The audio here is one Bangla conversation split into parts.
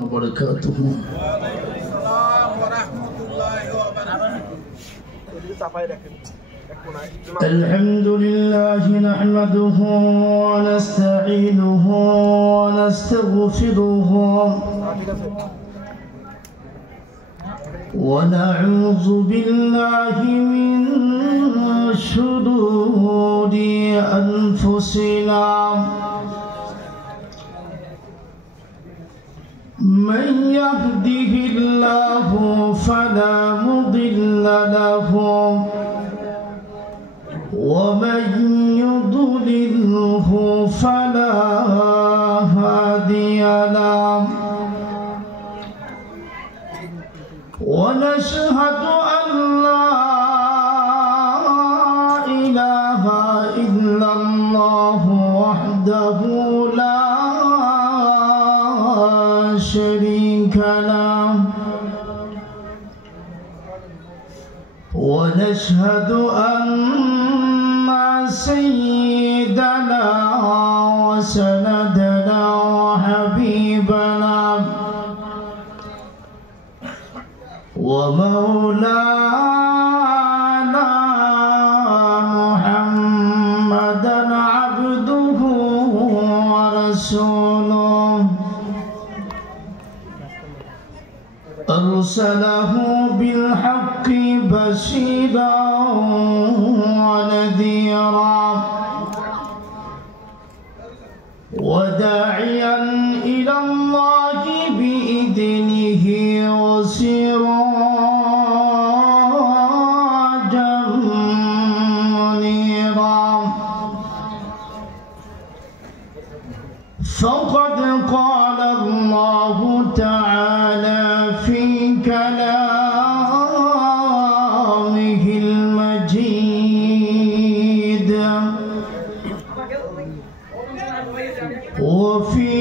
وبركاته. وعليكم السلام ورحمة الله وبركاته. الحمد لله نحمده ونستعينه ونستغفره ونعوذ بالله من شرور أنفسنا من يهده الله فلا مضل له ومن يضلله فلا هادي له ونشهد أن لا إله إلا الله وحده لا شريك له ونشهد أن سيدنا وسندنا وحبيبنا ومولانا محمدا عبده ورسوله أرسله بالحق بشيرا ونذيرا وداعيا إلى الله بإذنه وسراجا منيرا فقد قال الله تعالى في كلامه المجيد وفي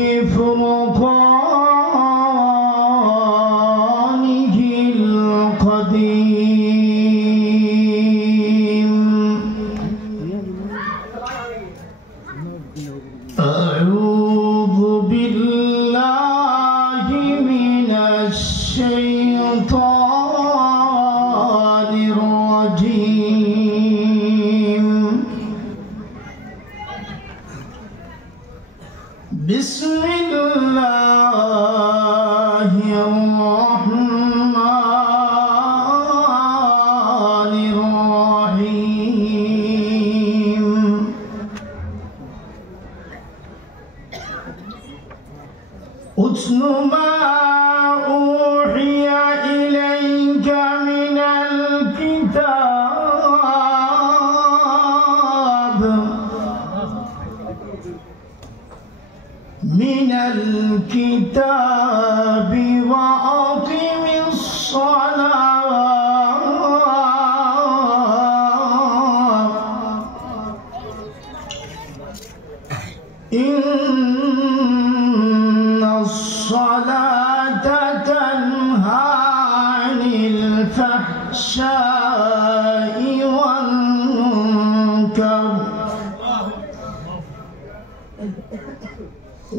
فرقانه القديم أعوذ بالله من الشيطان الرجيم بسم الله الرحمن الرحيم اتل ما أوحي إليك من الكتاب وأقم الصلاة إن الصلاة تنهى عن الفحشاء والمنكر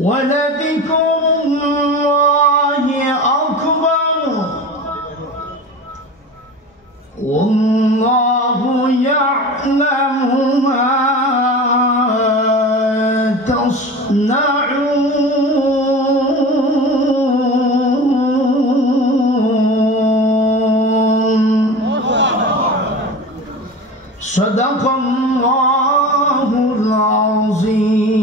ولذكر الله أكبر والله يعلم ما تصنعون صدق الله العظيم.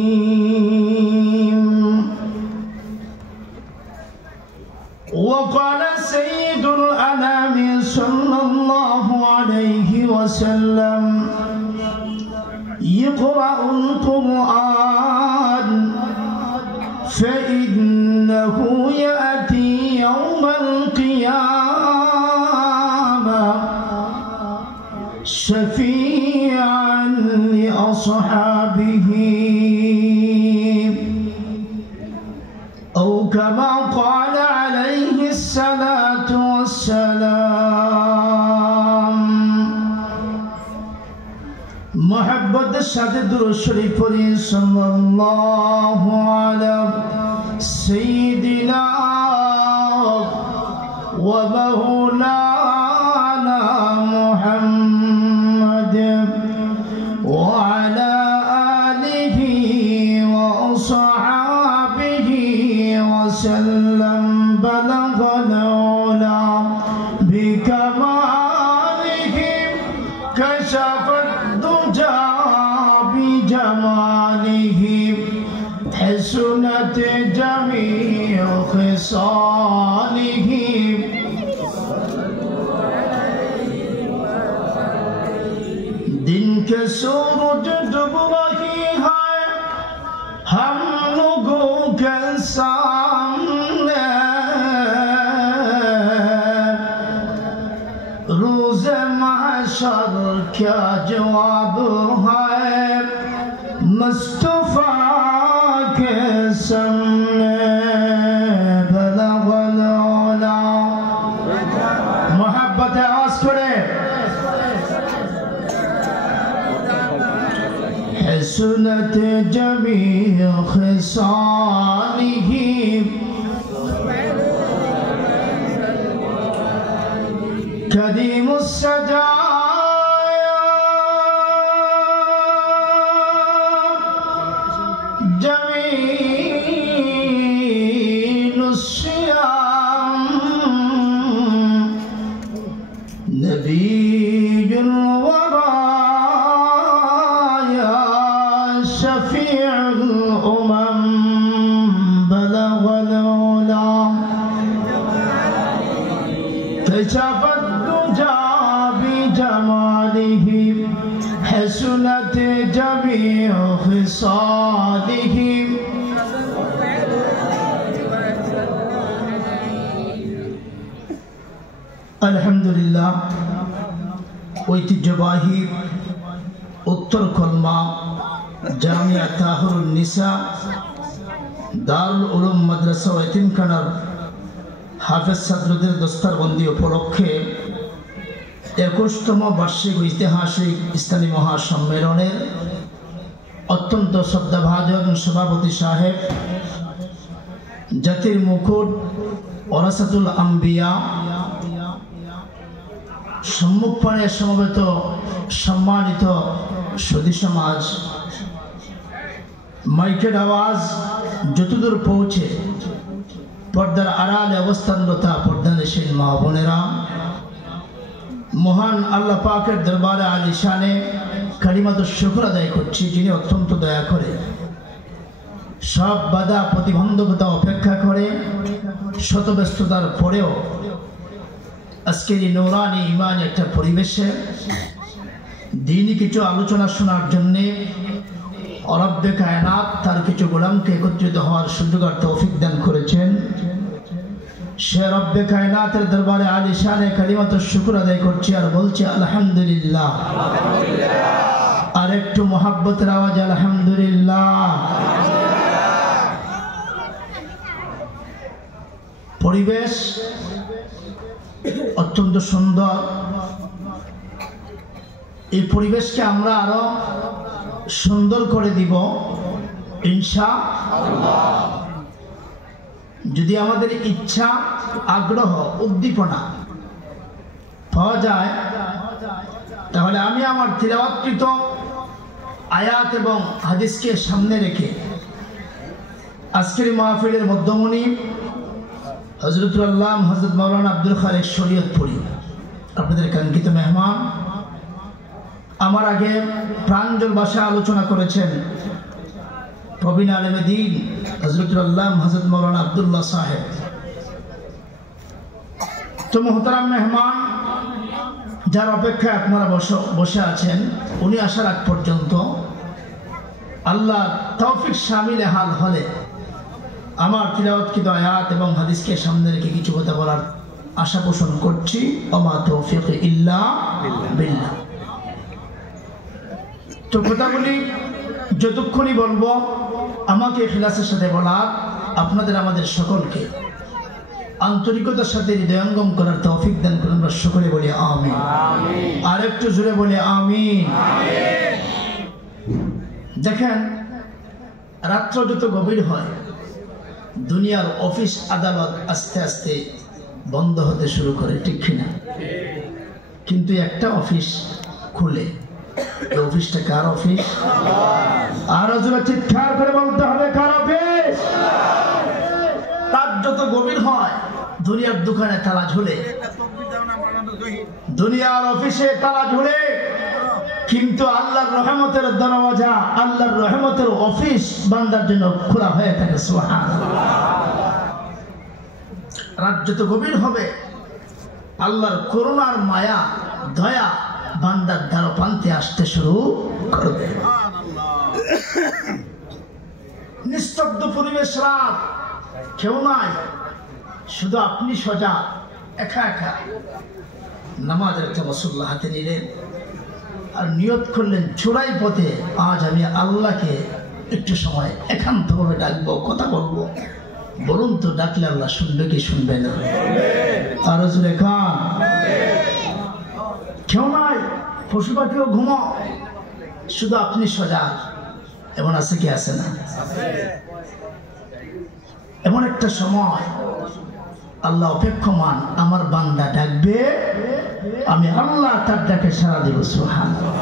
وقال سيد الأنام صلى الله عليه وسلم اقرأوا القرآن فإنه يأتي يوم القيامة شفيعا لأصحابه أو كما قال عليه الصلاة والسلام. محبت সাথে দুরূদ শরীফ পড়ি সাল্লাল্লাহু আলা সাইয়্যিদিনা ومولانا محمد وعلى آله وصحبه وسلم بلغ العلا بكماله كشف الدجى بجماله حسنت جميع خصاله दिन के सूरज डूब रही है हम लोगों के सामने रोज़ महशर क्या जवाब है मुस्तफा के सामने बलगल उला मोहब्बत आवाज़ करे حسنت جميع خصاله كريم السجايا جميل الصيام نبي الورى شفيع الأمم بلغ العلا كشف الدجى بجماله حسنت جميع خصاله الحمد لله ঐতিহ্যবাহী উত্তর কলমা জামিয়া তাহরুন নিসা দারুল উলুম মাদ্রাসা ও এতিমখানার হাফেজ ছাত্রদের দস্তারবন্দি উপলক্ষে 21তম বার্ষিক ঐতিহাসিক ইসলামী মহাসম্মেলনের অত্যন্ত শ্রদ্ধাভাজন সভাপতি সাহেব জাতির মুকুট ওরাসাতুল আম্বিয়া সম্মুখপানে সমবেত সম্মানিত সুধী সমাজ মাইকের আওয়াজ যতদূর পৌঁছে পর্দার আড়ালে অবস্থানরত পর্দানশীল মা বোনেরা মহান আল্লাহ পাকের দরবারে আলিশানে কালিমাতুশ শুকর আদায় করছি যিনি অত্যন্ত দয়া করে সব বাধা প্রতিবন্ধকতা উপেক্ষা করে শত ব্যস্ততার পরেও আজকের এই নূরানি ঈমানি একটা পরিবেশে দ্বীনি কিছু আলোচনা শোনার জন্যে রব্বে কায়নাত তার কিছু গোলামকে একত্রিত হওয়ার সুযোগ আর তৌফিক দান করেছেন সে রব্বে কায়নাতের দরবারে আলিশানে কালিমাতুশ শুকর আদায় করছি আর বলছি আলহামদুলিল্লাহ আর একটু মুহাব্বতের আওয়াজ আলহামদুলিল্লাহ পরিবেশ অত্যন্ত সুন্দর এই পরিবেশকে আমরা আরো সুন্দর করে দিব ইনশাআল্লাহ যদি আমাদের ইচ্ছা আগ্রহ উদ্দীপনা পাওয়া যায় তাহলে আমি আমার তিলাওয়াতকৃত আয়াত এবং হাদিসকে সামনে রেখে আজকের মাহফিলের মধ্যমণি হযরতুল আল্লামা হযরত মাওলানা আব্দুল খালেক শরীয়তপুরী আপনাদের কাঙ্ক্ষিত মেহমান আমার আগে প্রাঞ্জল ভাষা আলোচনা করেছেন প্রবীণ আলেমে দ্বীন হযরতুল আল্লামা হযরত মাওলানা আব্দুল্লাহ সাহেব তো মুহতারাম মেহমান যার অপেক্ষায় আপনারা বসে আছেন উনি আসার আগ পর্যন্ত আল্লাহ তৌফিক শামিলে হাল হলে আমার তিলাওয়াতকৃত আয়াত এবং হাদিসকে সামনে রেখে কিছু কথা বলার আশা পোষণ করছি ওমা তৌফিক ইল্লা বিল্লাহ তো কথাগুলি যতক্ষণই বলবো আমাকে ইখলাসের সাথে বলার আপনাদের আমাদের সকলকে আন্তরিকতার সাথে হৃদয়ঙ্গম করার তৌফিক দান করুন আমরা সকলে বলি আমিন আর একটু জোরে বলি আমিন দেখেন রাত্র যত গভীর হয় দুনিয়ার অফিস আদালত আস্তে আস্তে বন্ধ হতে শুরু করে, ঠিক কিনা? কিন্তু একটা অফিস খুলে, এই অফিসটা কার অফিস? আরো জোরে চিৎকার করে বলতে হবে, কার অফিস? তার যত গভীর হয়, দুনিয়ার দোকানে তালা ঝুলে, দুনিয়ার অফিসে তালা ঝুলে, কিন্তু আল্লাহর রহমতের দরওয়াজা, আল্লাহর রহমতের অফিস বান্দার জন্য খোলা হয়ে থাকে। সুবহানাল্লাহ। রাত যত গভীর হবে, আল্লাহর করুণার মায়া দয়া বান্দার দ্বারপ্রান্তে আসতে শুরু করবে। নিস্তব্ধ পরিবেশ, রাত, কেউ নাই, শুধু আপনি সজা, একা একা। নামাজের একটা মুসল্লা হাতে নিলেন আর নিয়ত করলেন, চূড়াই পথে আজ আমি আল্লাহকে একটু সময় একান্তভাবে ডাকবো, কথা বলবো। বলুন তো, ডাকলে আল্লাহ শুনবে কি শুনবে না? আরো জোরে কান। কেউ নাই, পশু পাখিও ঘুমো, শুধু আপনি সজাগ। এমন আছে কি আছে না? এমন একটা সময় আল্লাহ অপেক্ষমান, আমার বান্দা ডাকবে, আমি আল্লাহ তার ডাকে সাড়া দিব। সুবহানাল্লাহ।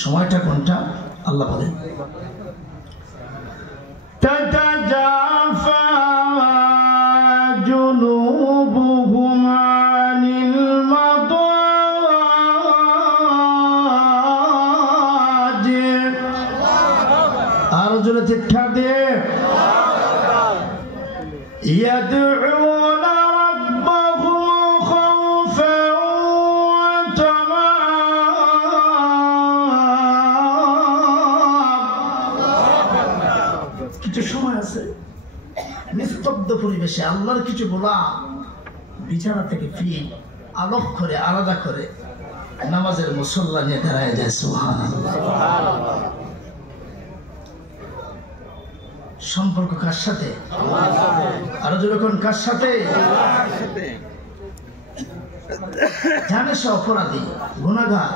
সময়টা কোনটা? আল্লাহ বলেন, তাতাজাফা জুনুবুহুম আনিল মাদাজি। আর জোরে চিৎকার দিয়ে, ইয়াদউনা রাব্বাহুম খাউফান ওয়া তামাআ। কিছু সময় আছে, নিস্তব্ধ পরিবেশে আল্লাহর কিছু গোলাম বিছানা থেকে ফির আলোক করে, আলাদা করে নামাজের মুসল্লা নিয়ে দাঁড়ায় যায়। সুবহানাল্লাহ। সম্পর্ক কার সাথে? আরো যখন কার সাথে? জানে সে অপরাধী, গুনাহগার,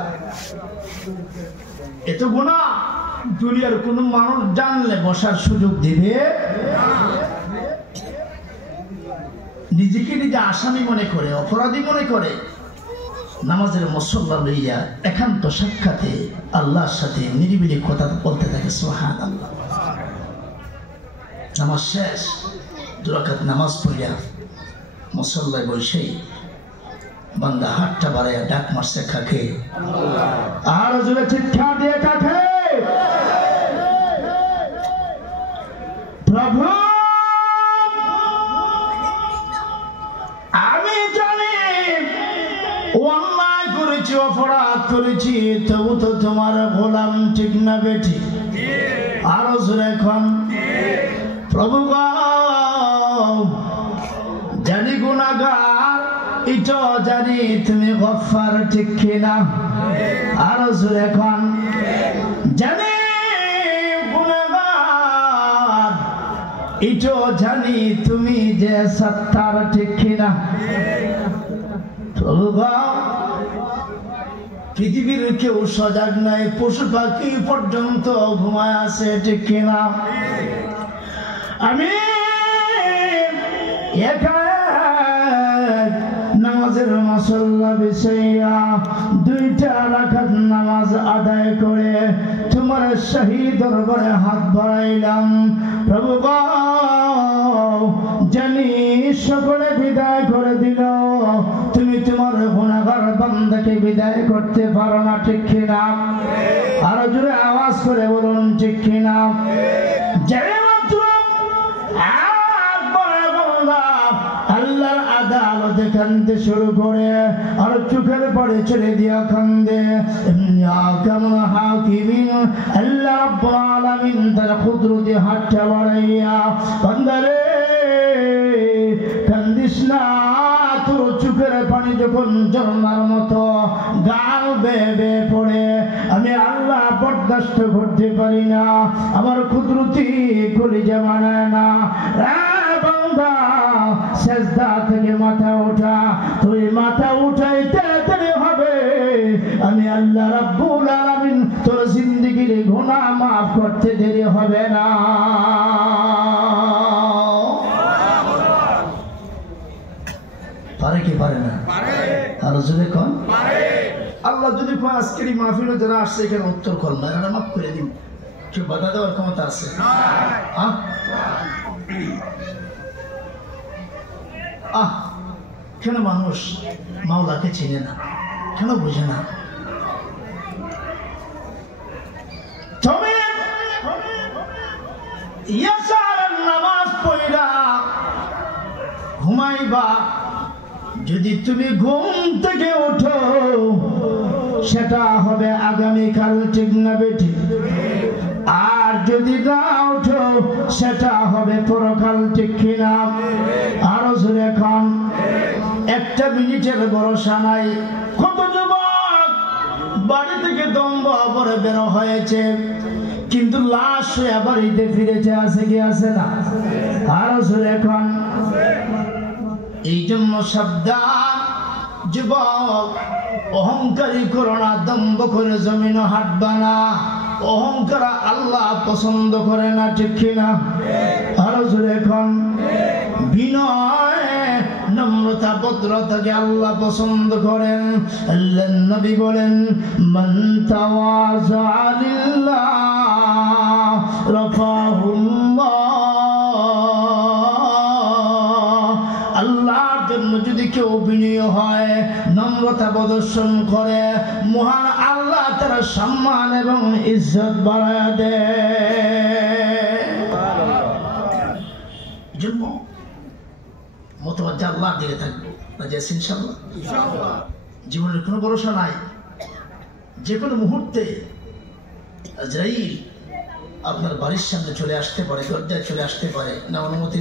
এত গুনাহ দুনিয়ার কোন মানুষ জানলে বসার সুযোগ দিবে? নিজেকে নিজে আসামি মনে করে, অপরাধী মনে করে নামাজের মুসল্লা লইয়া একান্ত সাক্ষাতে আল্লাহর সাথে নিরিবিলি কথা বলতে থাকে। সুবহানাল্লাহ। নামাজ শেষ, 2 রাকাত নামাজ পড়িয়া মুসল্লায় বসেই বান্দা হাতটা বাড়াইয়া ডাক মারছে, কাকে? আর জোরে চিৎকার দিয়ে, কাকে? প্রভু, আমি জানি অন্যায় করেছি, অপরাধ করেছি, তবু তো তোমার গোলাম, ঠিক না বেটি? আরো জোরে এখন, প্রভু জানি গুনাহগার, এটা জানি তুমি গফফার, ঠিক কিনা? আরো জোরে এখন, জানি গুনাহগার, এটা জানি তুমি যে সত্তার, ঠিক কিনা? প্রভু পৃথিবীর কেউ সজাগ নাই, পশু পাখি পর্যন্ত ঘুমায় আছে, ঠিক কিনা? আমি একা নামাজের মুসল্লা বিছাইয়া 2টা রাকাত নামাজ আদায় করে তোমার শাহী দরবারে হাত বাড়াইলাম। প্রভু জানি সকলে বিদায় করে দিল, তুমি তোমার গুনাহগার বান্দাকে বিদায় করতে পারো না, ঠিক কিনা? আরো জোরে আওয়াজ করে বলুন, ঠিক কিনা? আল্লাহর আদালতে কান্দতে শুরু করে আর চোখের পরে ছেড়ে দিয়া কান্দে। কেমন হাকিমিন আল্লাহ রাব্বুল আলামিন তার কুদরতে হাতটা বাড়াইয়া, বান্দারে কান্দিস না, তোর চোখের পানি যখন ঝর্ণার মতো গাল বেয়ে বেয়ে পড়ে, আমি আল্লাহ বরদাস্ত করতে পারি না, আমার কুদরতি কলিজা মানায় না। সেজদা থেকে মাথা ওঠা, তুই মাথা উঠাইতে দেরি হবে, আমি আল্লাহ রাব্বুল আলামিন তোর জিন্দেগির গুনাহ মাফ করতে দেরি হবে না। জোরে কোন আল্লাহ যদি কোন আজকের এই মাহফিলে যারা আসছে এখানে উত্তর করল না এরা মাফ করে দিন কেউ বাধা দেওয়ার ক্ষমতা আছে কেন মানুষ মাওলাকে চিনে না কেন বুঝে না তুমি নামাজ পড়া ঘুমাইবা যদি তুমি ঘুম থেকে ওঠো সেটা হবে আগামীকাল ঠিক না বেঠি আর যদি না ওঠো সেটা হবে পরকাল ঠিক কিনা আরো জোরে এখন একটা মিনিটের ভরসা নাই কত যুবক বাড়ি থেকে দম্ভ করে বের হয়েছে কিন্তু লাশ হয়ে বাড়িতে ফিরেছে আছে কি আছে না আরো জোরে এখন এই জন্য সাবধান যুবক অহংকারী করো না দম্ভ করে জমিন হাঁটবা না অহংকার আল্লাহ পছন্দ করে না ঠিক কিনা আরো জোরে এখন বিনয় নম্রতা ভদ্রতাকে আল্লাহ পছন্দ করেন আল্লাহর নবী বলেন মান তাওয়াযা লিল্লাহ রাফাহুল্লাহ আল্লাহর জন্য যদি কেউ বিনয়ী হয় নম্রতা প্রদর্শন করে মহান আল্লাহ তার সম্মান এবং ইজ্জত বাড়ায় দেয় জন্য মতবাজ্জা আল্লাহর দিকে থাকবো ইনশাআল্লাহ জীবনের কোনো ভরসা নাই যে কোনো মুহূর্তে আজরাইল আপনার বাড়ির সামনে চলে আসতে পারে দরজায় চলে আসতে পারে না অনুমতি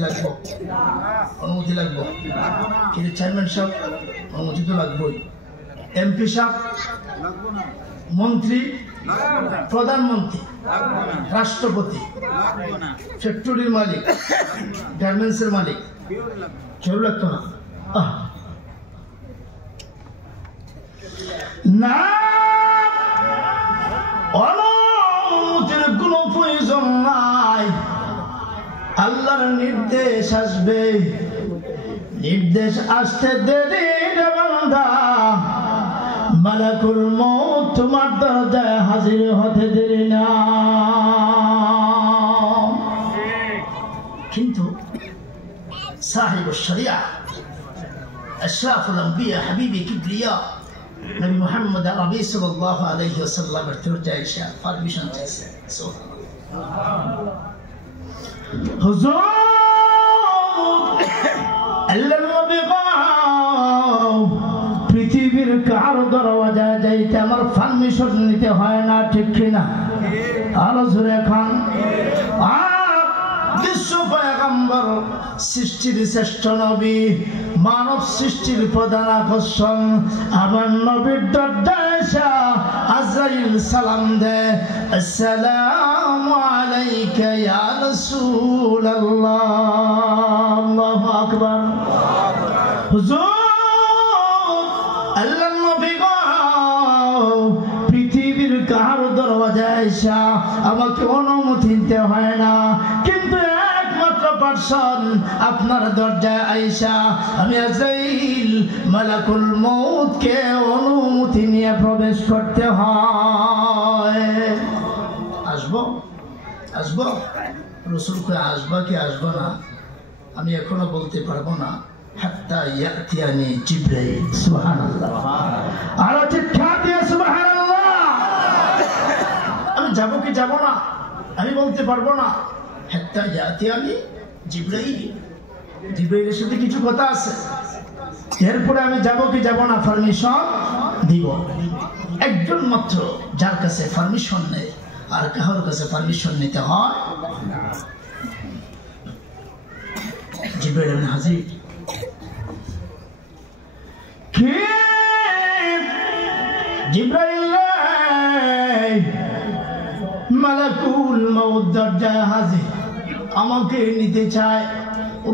লাগবে কিন্তু চেয়ারম্যান সাহেব অনুমতি তো লাগবেই এমপি সাহেব মন্ত্রী প্রধানমন্ত্রী রাষ্ট্রপতি ফ্যাক্টরির মালিক গার্মেন্টসের মালিক কেউ লাগতো না না অনুমতির কোনো প্রয়োজন নাই আল্লাহর নির্দেশ আসবে নির্দেশ আসতে দেরি রে বান্দা মালাকুল মউত তোমার দরজায় হাজির হতে দেরি না কিন্তু সাহিবুশ শরিয়া আশরাফুল আম্বিয়া হাবিবি কিবরিয়া নবী মুহাম্মদ আরবি সাল্লাল্লাহু আলাইহি ওয়াসাল্লামের দরজায় এসে পারমিশন চাইছে সুবহানাল্লাহ হুজুর আল্লাহর নবী পৃথিবীর কারো দরওয়াজায় যাইতে আমার পারমিশন নিতে হয় না ঠিক কিনা আলো জোরে খান বিশ্ব পয়গম্বর সৃষ্টির শ্রেষ্ঠ নবী মানব সৃষ্টির প্রধান আকর্ষণ আমার নবীর দরজায় এসে আজরাইল সালাম দেয় আসসালামু আলাইকা ইয়া রাসূলুল্লাহ আল্লাহু আকবার হুজুর আল্লাহর নবী গো পৃথিবীর কারো দরওয়াজায় এসে আমাকে অনুমতি নিতে হয় না কিন্তু একমাত্র পারসন আপনার দরজায় আয়েশা আমি আজরাইল মালাকুল মউতকে অনুমতি নিয়ে প্রবেশ করতে হয় আসবো রাসূল কই আসবা কি আসবো না আমি এখনো বলতে পারবো না হাত্তা ইয়াতিয়ানি জিবরাইল সুবহানাল্লাহ আর চিৎকার দিয়ে সুবহানাল্লাহ আমি যাব কি যাব না আমি বলতে পারবো না হাত্তা ইয়াতিয়ানি জিবরাইলের সাথে কিছু কথা আছে এরপরে আমি যাব কি যাব না পারমিশন দিব একজন মাত্র যার কাছে পারমিশন নেই আর কারোর কাছে পারমিশন নিতে হয় জিবরাইল হাজির জিবরাইল মালাকুল মউত দরজায় হাজির আমাকে নিতে চায়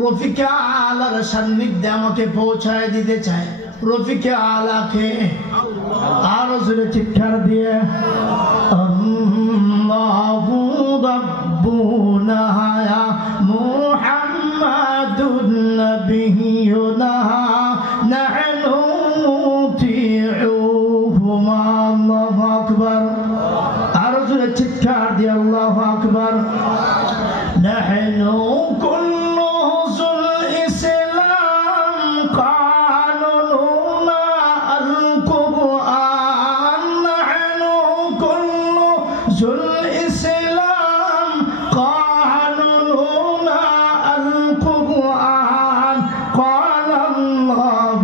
রফিকে আলার সান্নিধ্যে আমাকে পৌঁছায় দিতে চায় রফিকে আলাকে আরো জোরে চিৎকার দিয়ে আল্লাহু রাব্বুনা ইয়া মুহাম্মাদুন নাবিয়ুনা নাহনু আকবার নাহনু কুল্লু যুল ইসলাম কানুনা আল কুরআন নাহনু কুল্লু যুল ইসলাম কানুনা আল কুরআন قال الله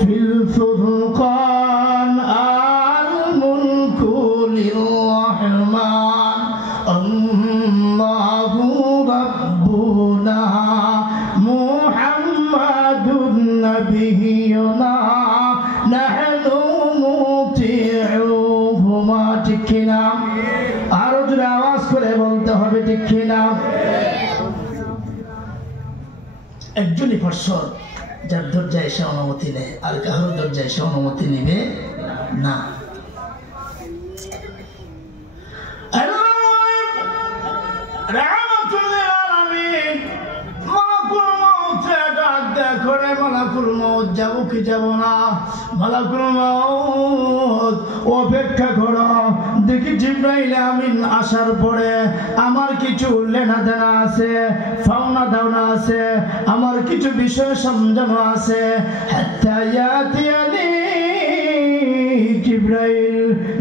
في الفرقان الملك للرحمن الله ربنا محمد نبينا نحن مطيعوه ما تكنا আরো জোরে আওয়াজ করে বলতে হবে ঠিক কিনা একজনই পার্সন যার দরজায় এসে অনুমতি নেয় আর কারোর দরজায় এসে অনুমতি নেবে না যাবো কি যাবো না মালাকুল মউত অপেক্ষা করো দেখি জিবরাইল আমিন আসার পরে আমার কিছু লেনা দেনা আছে পাওনা দাওনা আছে আমার কিছু বিষয় সমঝানো আছে হাত্তা ইয়াতিয়ানি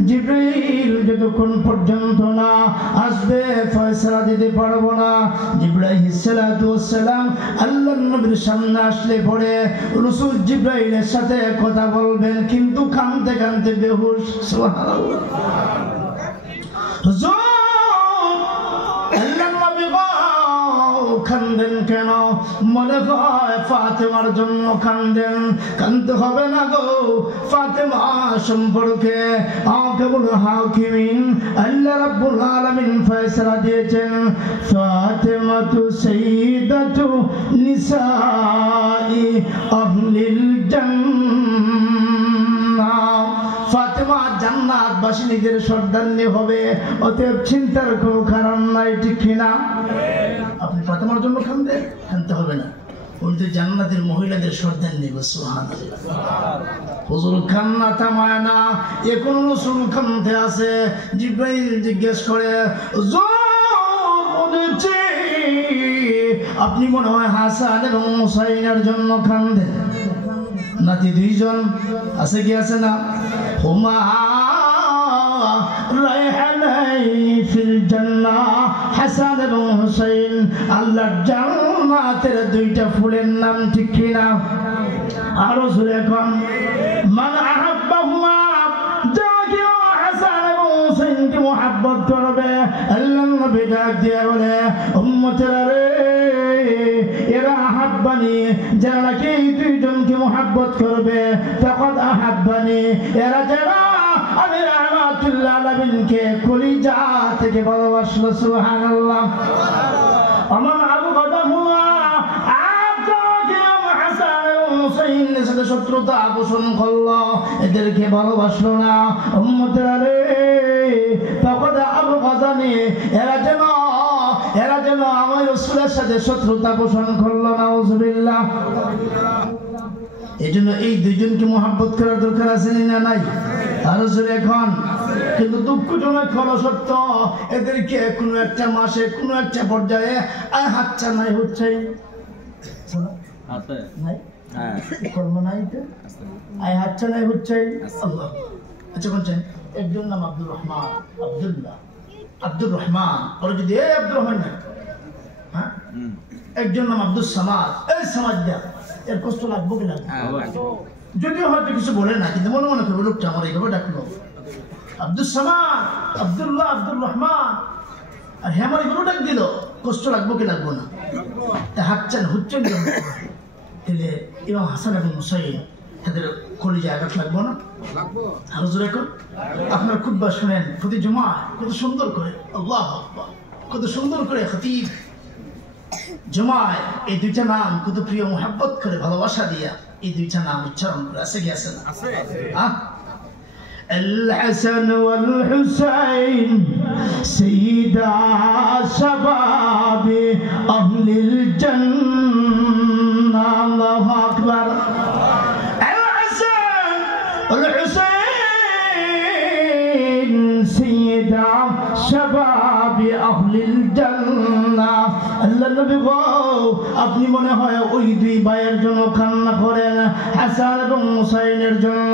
জিবরাইল যতক্ষণ পর্যন্ত না আসবে ফয়সালা দিতে পারবো না জিবরাইল সালাতু ওয়াসসালাম আল্লাহর নবীর সামনে আসলে পরে রাসূল জিবরাইলের সাথে কথা বলবেন কিন্তু কাঁদতে কাঁদতে বেহুশ সুবহানাল্লাহ হুজুর আল্লাহর নবী কাঁদেন কেন মনে হয় ফাতেমার জন্য কাঁদেন কাঁদতে হবে না গো ফাতেমা সম্পর্কে হাকিমুল হাকিমিন আল্লাহ রাব্বুল আলামিন ফয়সালা দিয়েছেন ফাতেমাতু সাইয়্যিদাতু নিসাই আহলিল জান্নাহ ফাতেমা জান্নাতবাসীদের সর্দারনি হবে অতএব চিন্তার কোনো কারণ নাই ঠিক কিনা আপনি ফাতেমার জন্য কাঁদতে হবে না উনি জান্নাতের মহিলাদের সর্দার নেবে সুবহানাল্লাহ হুজুর কান্না থামায় না এখনো রাসূল কাঁদতে আছে জিবরাইল জিজ্ঞেস করে আপনি মনে হয় হাসান এবং হুসাইনের জন্য কাঁদেন নাতি দুইজন আছে কি আছে না হুমা রায়হানাইনি ফিল জান্নাহ হাসান এবং হুসাইন আল্লাহর জান্নাতের দুইটা ফুলের নাম ঠিক কিনা আরো জোরে কোন মান আহাব্বাহুমা যাকে হাসান এবং হুসাইনকে মহব্বত করবে আল্লাহর নবী ডাক দিয়ে বলে উম্মতেরা রে এরা আহাব্বানি যারা নাকি দুইজনকে মহব্বত করবে তখন আহাব্বানি এরা যারা আমি রাহমাতুল্লাহ আলামিনকে কলিজা থেকে ভালোবাসলো সুবহানাল্লাহ আমার আবু কদমুল্লাহ আজকে হাসান এবং হুসাইনের সাথে শত্রুতা পোষণ করলো এদেরকে ভালোবাসলো না উম্মতেরা রে তখন আবু কদমি এরা যেন আমার রাসূলের সাথে শত্রুতা পোষণ করলো নাউজুবিল্লাহ এই জন্য এই দুইজনকে মহব্বত করার দরকার আছে না নাই আরো জোরে এখন কিন্তু দুঃখজনক হলো সত্য এদেরকে কোনো একটা মাসে কোনো একটা পর্যায়ে হাতটা নাই হচ্ছে কর্ম নাই তো হাতটা নাই হচ্ছে আল্লাহ আচ্ছা বলছেন একজন নাম আব্দুর রহমান আব্দুর রহমান ওরা যদি আব্দুর রহমান না হ্যাঁ একজন নাম আব্দুল সামাদ এই সমাজ দেয়া এর কষ্ট লাগবো কি লাগবে যদিও হয়তো কিছু বলে না কিন্তু মনে মনে করবে লোকটা আমার এইভাবে ডাকলো আব্দুল সামাদ আব্দুল্লাহ আব্দুর রহমান আর হ্যাঁ আমার এইভাবে ডাক দিল কষ্ট লাগবো কি লাগবো না তা হাঁটছেন হচ্ছেন তাহলে ইমাম হাসান এবং হুসাইন তাদের কলিজায় আঘাত লাগবো না আরো জোরে এখন আপনার খুতবা শুনেন প্রতি জুমা কত সুন্দর করে আল্লাহু আকবার কত সুন্দর করে খতিব জুমায় এই দুইটা নাম কত প্রিয় মোহাব্বত করে ভালোবাসা দিয়া এই দুইটা নাম উচ্চারণ করে আছে কি আছে না الحسن والحسين سيدا شباب أهل الجنة الله أكبر الحسن والحسين سيدا شباب আহলিল জান্নাহ। আল্লাহর নবী গো, আপনি মনে হয় ওই দুই ভাইয়ের জন্য কান্না করেন, হাসান এবং হুসাইনের জন্য।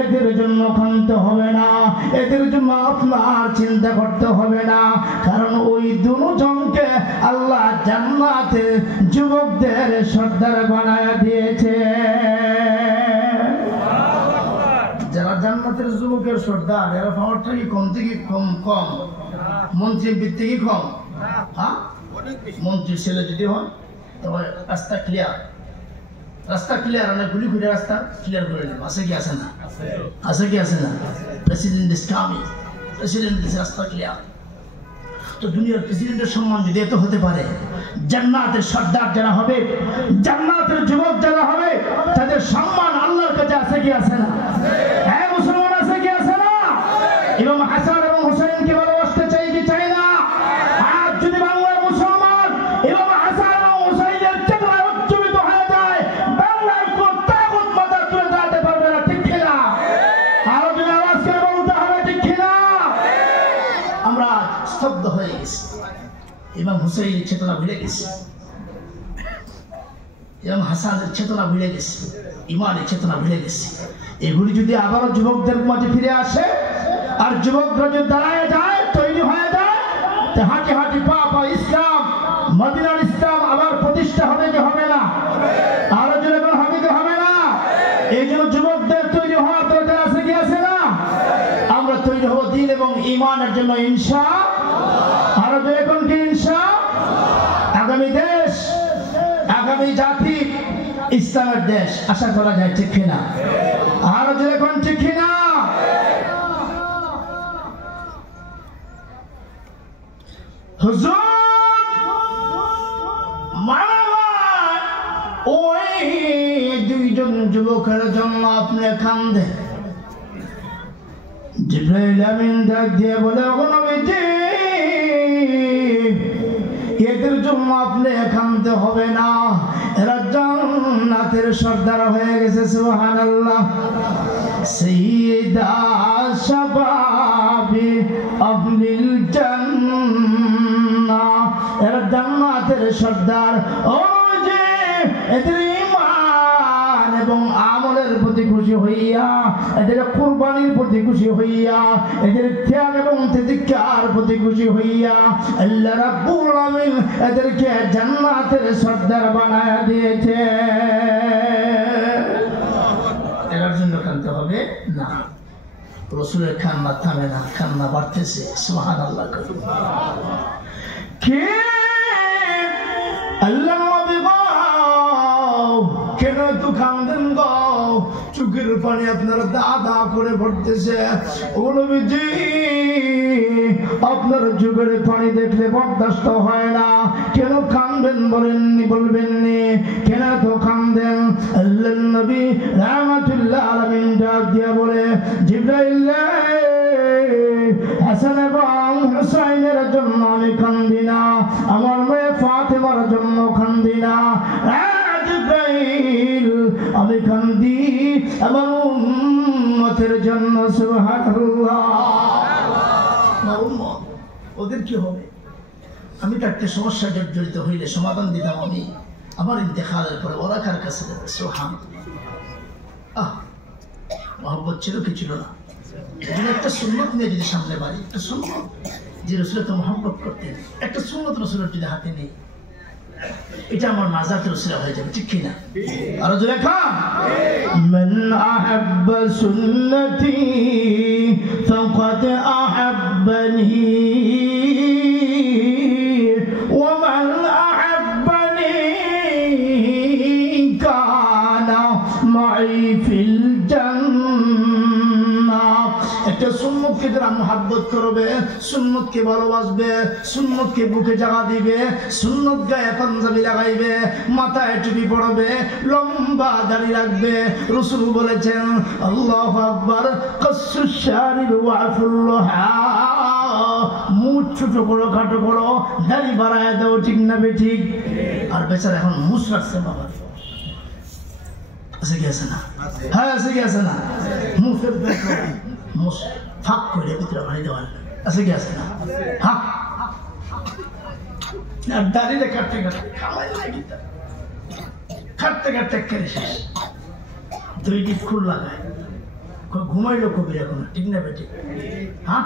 এদের জন্য কাঁদতে হবে না, এদের জন্য আপনার চিন্তা করতে হবে না, কারণ ওই দুজনকে আল্লাহ জান্নাতে যুবকদের সর্দার বানায় দিয়েছে। যারা জান্নাতের যুবকের সর্দার, এরা পাওয়ারটা কি কম থেকে কম? মন্ত্রী থেকে কম? হ্যাঁ, মন্ত্রীর ছেলে যদি হয় তবে রাস্তা ক্লিয়ার, রাস্তা ক্লিয়ার, অনেক গুলি করে রাস্তা ক্লিয়ার করে নেব। আছে কি আছে না? আছে কি আছে না? President is coming, president is রাস্তা ক্লিয়ার। তো দুনিয়ার প্রেসিডেন্টের সম্মান যদি এত হতে পারে, জান্নাতের সর্দার যারা হবে, জান্নাতের যুবক যারা হবে, তাদের সম্মান আল্লাহর কাছে আছে কি আছে না? হ্যাঁ মুসলমান, আছে কি আছে না? এবং হাসান এবং হুসাইনকে ভালোবাসতে চাই কি চাই না? আর যদি বাংলার মুসলমান এবং হাসান এবং হুসাইনের চেতনায় উজ্জীবিত হয়ে যায়, বাংলার কোন তাগুত মাথা তুলে দাঁড়াতে পারবে না, ঠিক কিনা? আরো যদি আওয়াজ করে বলতে হবে, ঠিক কিনা? আমরা স্তব্ধ হয়ে গেছি, ইমাম হুসাইনের চেতনা ভুলে গেছি, ইমাম হাসানের চেতনা ভুলে গেছি, ইমানের চেতনা ভুলে গেছি। এগুলি যদি আবারও যুবকদের মাঝে ফিরে আসে, আর যুবকরা যদি দাঁড়ায় যায়, তৈরি হয়ে যায়, হাঁটি হাঁটি পা পা ইসলাম, মদিনার ইসলাম আবার প্রতিষ্ঠা হবে কি হবে না? আরো যেরকম হবে কি হবে না? এই জন্য যুবকদের তৈরি হওয়ার দরকার আছে কি আছে না? আমরা তৈরি হব দ্বীন এবং ঈমানের জন্য ইনশাআল্লাহ। আরো যেরকম কি ইনশাআল্লাহ। আগামী দেশ, আগামী জাতি ইসলামের দেশ আশা করা যায়, ঠিক কিনা? আরো যেরকম ঠিক কিনা? হুজুর ওই দুইজন যুবকের জন্য আপনি কাঁদেন। জিবরাইল আমিন ডাক দিয়ে বলে, ও নবীজি, এদের জন্য আপনি কাঁদতে হবে না, এরা জান্নাতের সর্দার হয়ে গেছে। সুবহানাল্লাহ। সাইয়্যিদা শাবাবি আহলিল জান্নাহ, এরা জান্নাতের সর্দার। ও যে এদের ঈমান এবং আমলের প্রতি খুশি হইয়া, এদের কুরবানির প্রতি খুশি হইয়া, এদের ত্যাগ এবং তিতিক্ষার প্রতি খুশি হইয়া আল্লাহ রাব্বুল আলামিন এদেরকে জান্নাতের সর্দার বানায়া দিয়েছে। এর জন্য কাঁদতে হবে না। রাসূলের কান্না থামে না, কান্না বাড়তেছে। সুবহানাল্লাহ। কে আল্লাহ নবী গো, কেন তো কান্দেন গো? চোখের পানি আপনার দাদা করে পড়তেছে। ও নবীজি, আপনার চোখের পানি দেখলে বরদাস্ত হয় না। কেন কাঁদবেন বলেননি, বলবেননি, কেন তো কাঁদেন? আল্লাহর নবী রাহমাতুল্লাহ আলামিন ডাক দিয়ে বলে, জিবরাইল, হাসান এবং হুসাইনের জন্য আমি কান্দি না, আমার মেয়ে ফাতেমার জন্য কান্দি না। জিবরাইল, আমি কান্দি আমার উম্মতের জন্য। সুবহানাল্লাহ। আমার উম্মত, ওদের কি হবে? আমি তো একটা সমস্যা জর্জরিত হইলে সমাধান দিতাম আমি, আমার ইন্তেকালের পরে ওরা কার কাছে যাবে? সুবহানাল্লাহ। মহব্বত ছিল কি ছিল না? একটা সুন্নত নিয়ে যদি সামনে বাড়ি, একটা সুন্নত যে রাসূল তো মহব্বত করতেন, একটা সুন্নত রাসূলের যদি হাতে নেই, এটা আমার মাজাত রাসূল হয়ে যাবে, ঠিক কি না? আর জোরে খান, মান আহাব্বা সুন্নতি ফাকাদ আহাব্বানি ওয়া মান আহাব্বানি কানা মাই ফিল জান্নাহ। একটা সুন্নতকে যারা মহব্বত করবে, সুন্নতকে ভালোবাসবে, সুন্নতকে বুকে জায়গা দিবে, সুন্নত গায়ে পাঞ্জাবি লাগাইবে, মাথায় টুপি পড়বে, লম্বা দাড়ি রাখবে। রাসূল বলেছেন, আল্লাহু আকবার, কাসসুশ শারিব ওয়া আফুল্লাহা, মুখ ছোট করো, খাটো করো, দাড়ি বাড়ায় দাও, ঠিক না বেঠিক? আর বেচারা এখন মুছ রাখছে বাবা। আছে কি আছে না? হ্যাঁ, আছে কি আছে না? মুখের দেখো, মুছ ফাঁক করে ভিতরে পানি দেওয়া আছে কি আছে না? হ্যাঁ, আর দাঁড়িয়ে কাটতে কাটতে খাওয়াই লাগি, কাটতে কাটতে কেড়ে শেষ। 2 ডিপ খুল লাগায়, ঘুমাইলো কবিরা গুনা, ঠিক না বেটি? হ্যাঁ,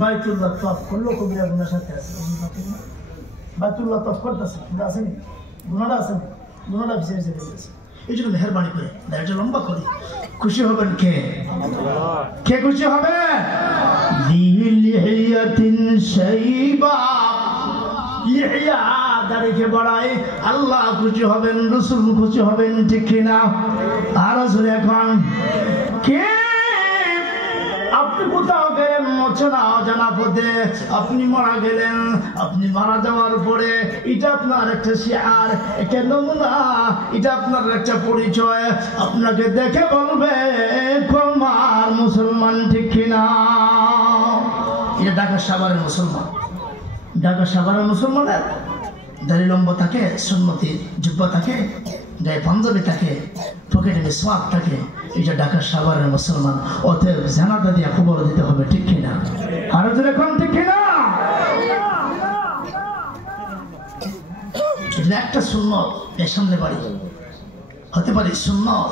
বাইতুল্লাহ তফ করলো কবিরা গুনার সাথে আছে। বাইতুল্লাহ তফ করতেছে, আসেনি গুনাটা, আসেনি গুনাটা ভিসে ভিসে দিতেছে। এই জন্য মেহরবানি করে দাঁড়িয়ে লম্বা করি। খুশি হবেন কে? কে খুশি হবে? দাঁড়িয়ে বড়াই আল্লাহ খুশি হবেন, রসুল খুশি হবেন, ঠিক কিনা? আর আসলে এখন কে আপনি কোথাও গেলেন অচেনা অজানা পথে, আপনি মারা গেলেন, আপনি মারা যাওয়ার পরে এটা আপনার একটা শিয়ার, একটা নমুনা, এটা আপনার একটা পরিচয়। আপনাকে দেখে বলবে কমার মুসলমান, ঠিক কিনা? এটা ঢাকা সাভারের মুসলমান, ঢাকা সাভারের মুসলমানের দাড়ি লম্বা থাকে, সুন্নতি জুব্বা থাকে, গায়ে পাঞ্জাবি থাকে, পকেটে মিসওয়াক থাকে, এটা ঢাকা সাভারের মুসলমান। অতএব জানাজা দিয়ে খবর দিতে হবে, ঠিক কিনা? আরো জোরে কোন, ঠিক কিনা? এটা একটা সুন্নত, এর সামনে বাড়ি হতে পারে সুন্নত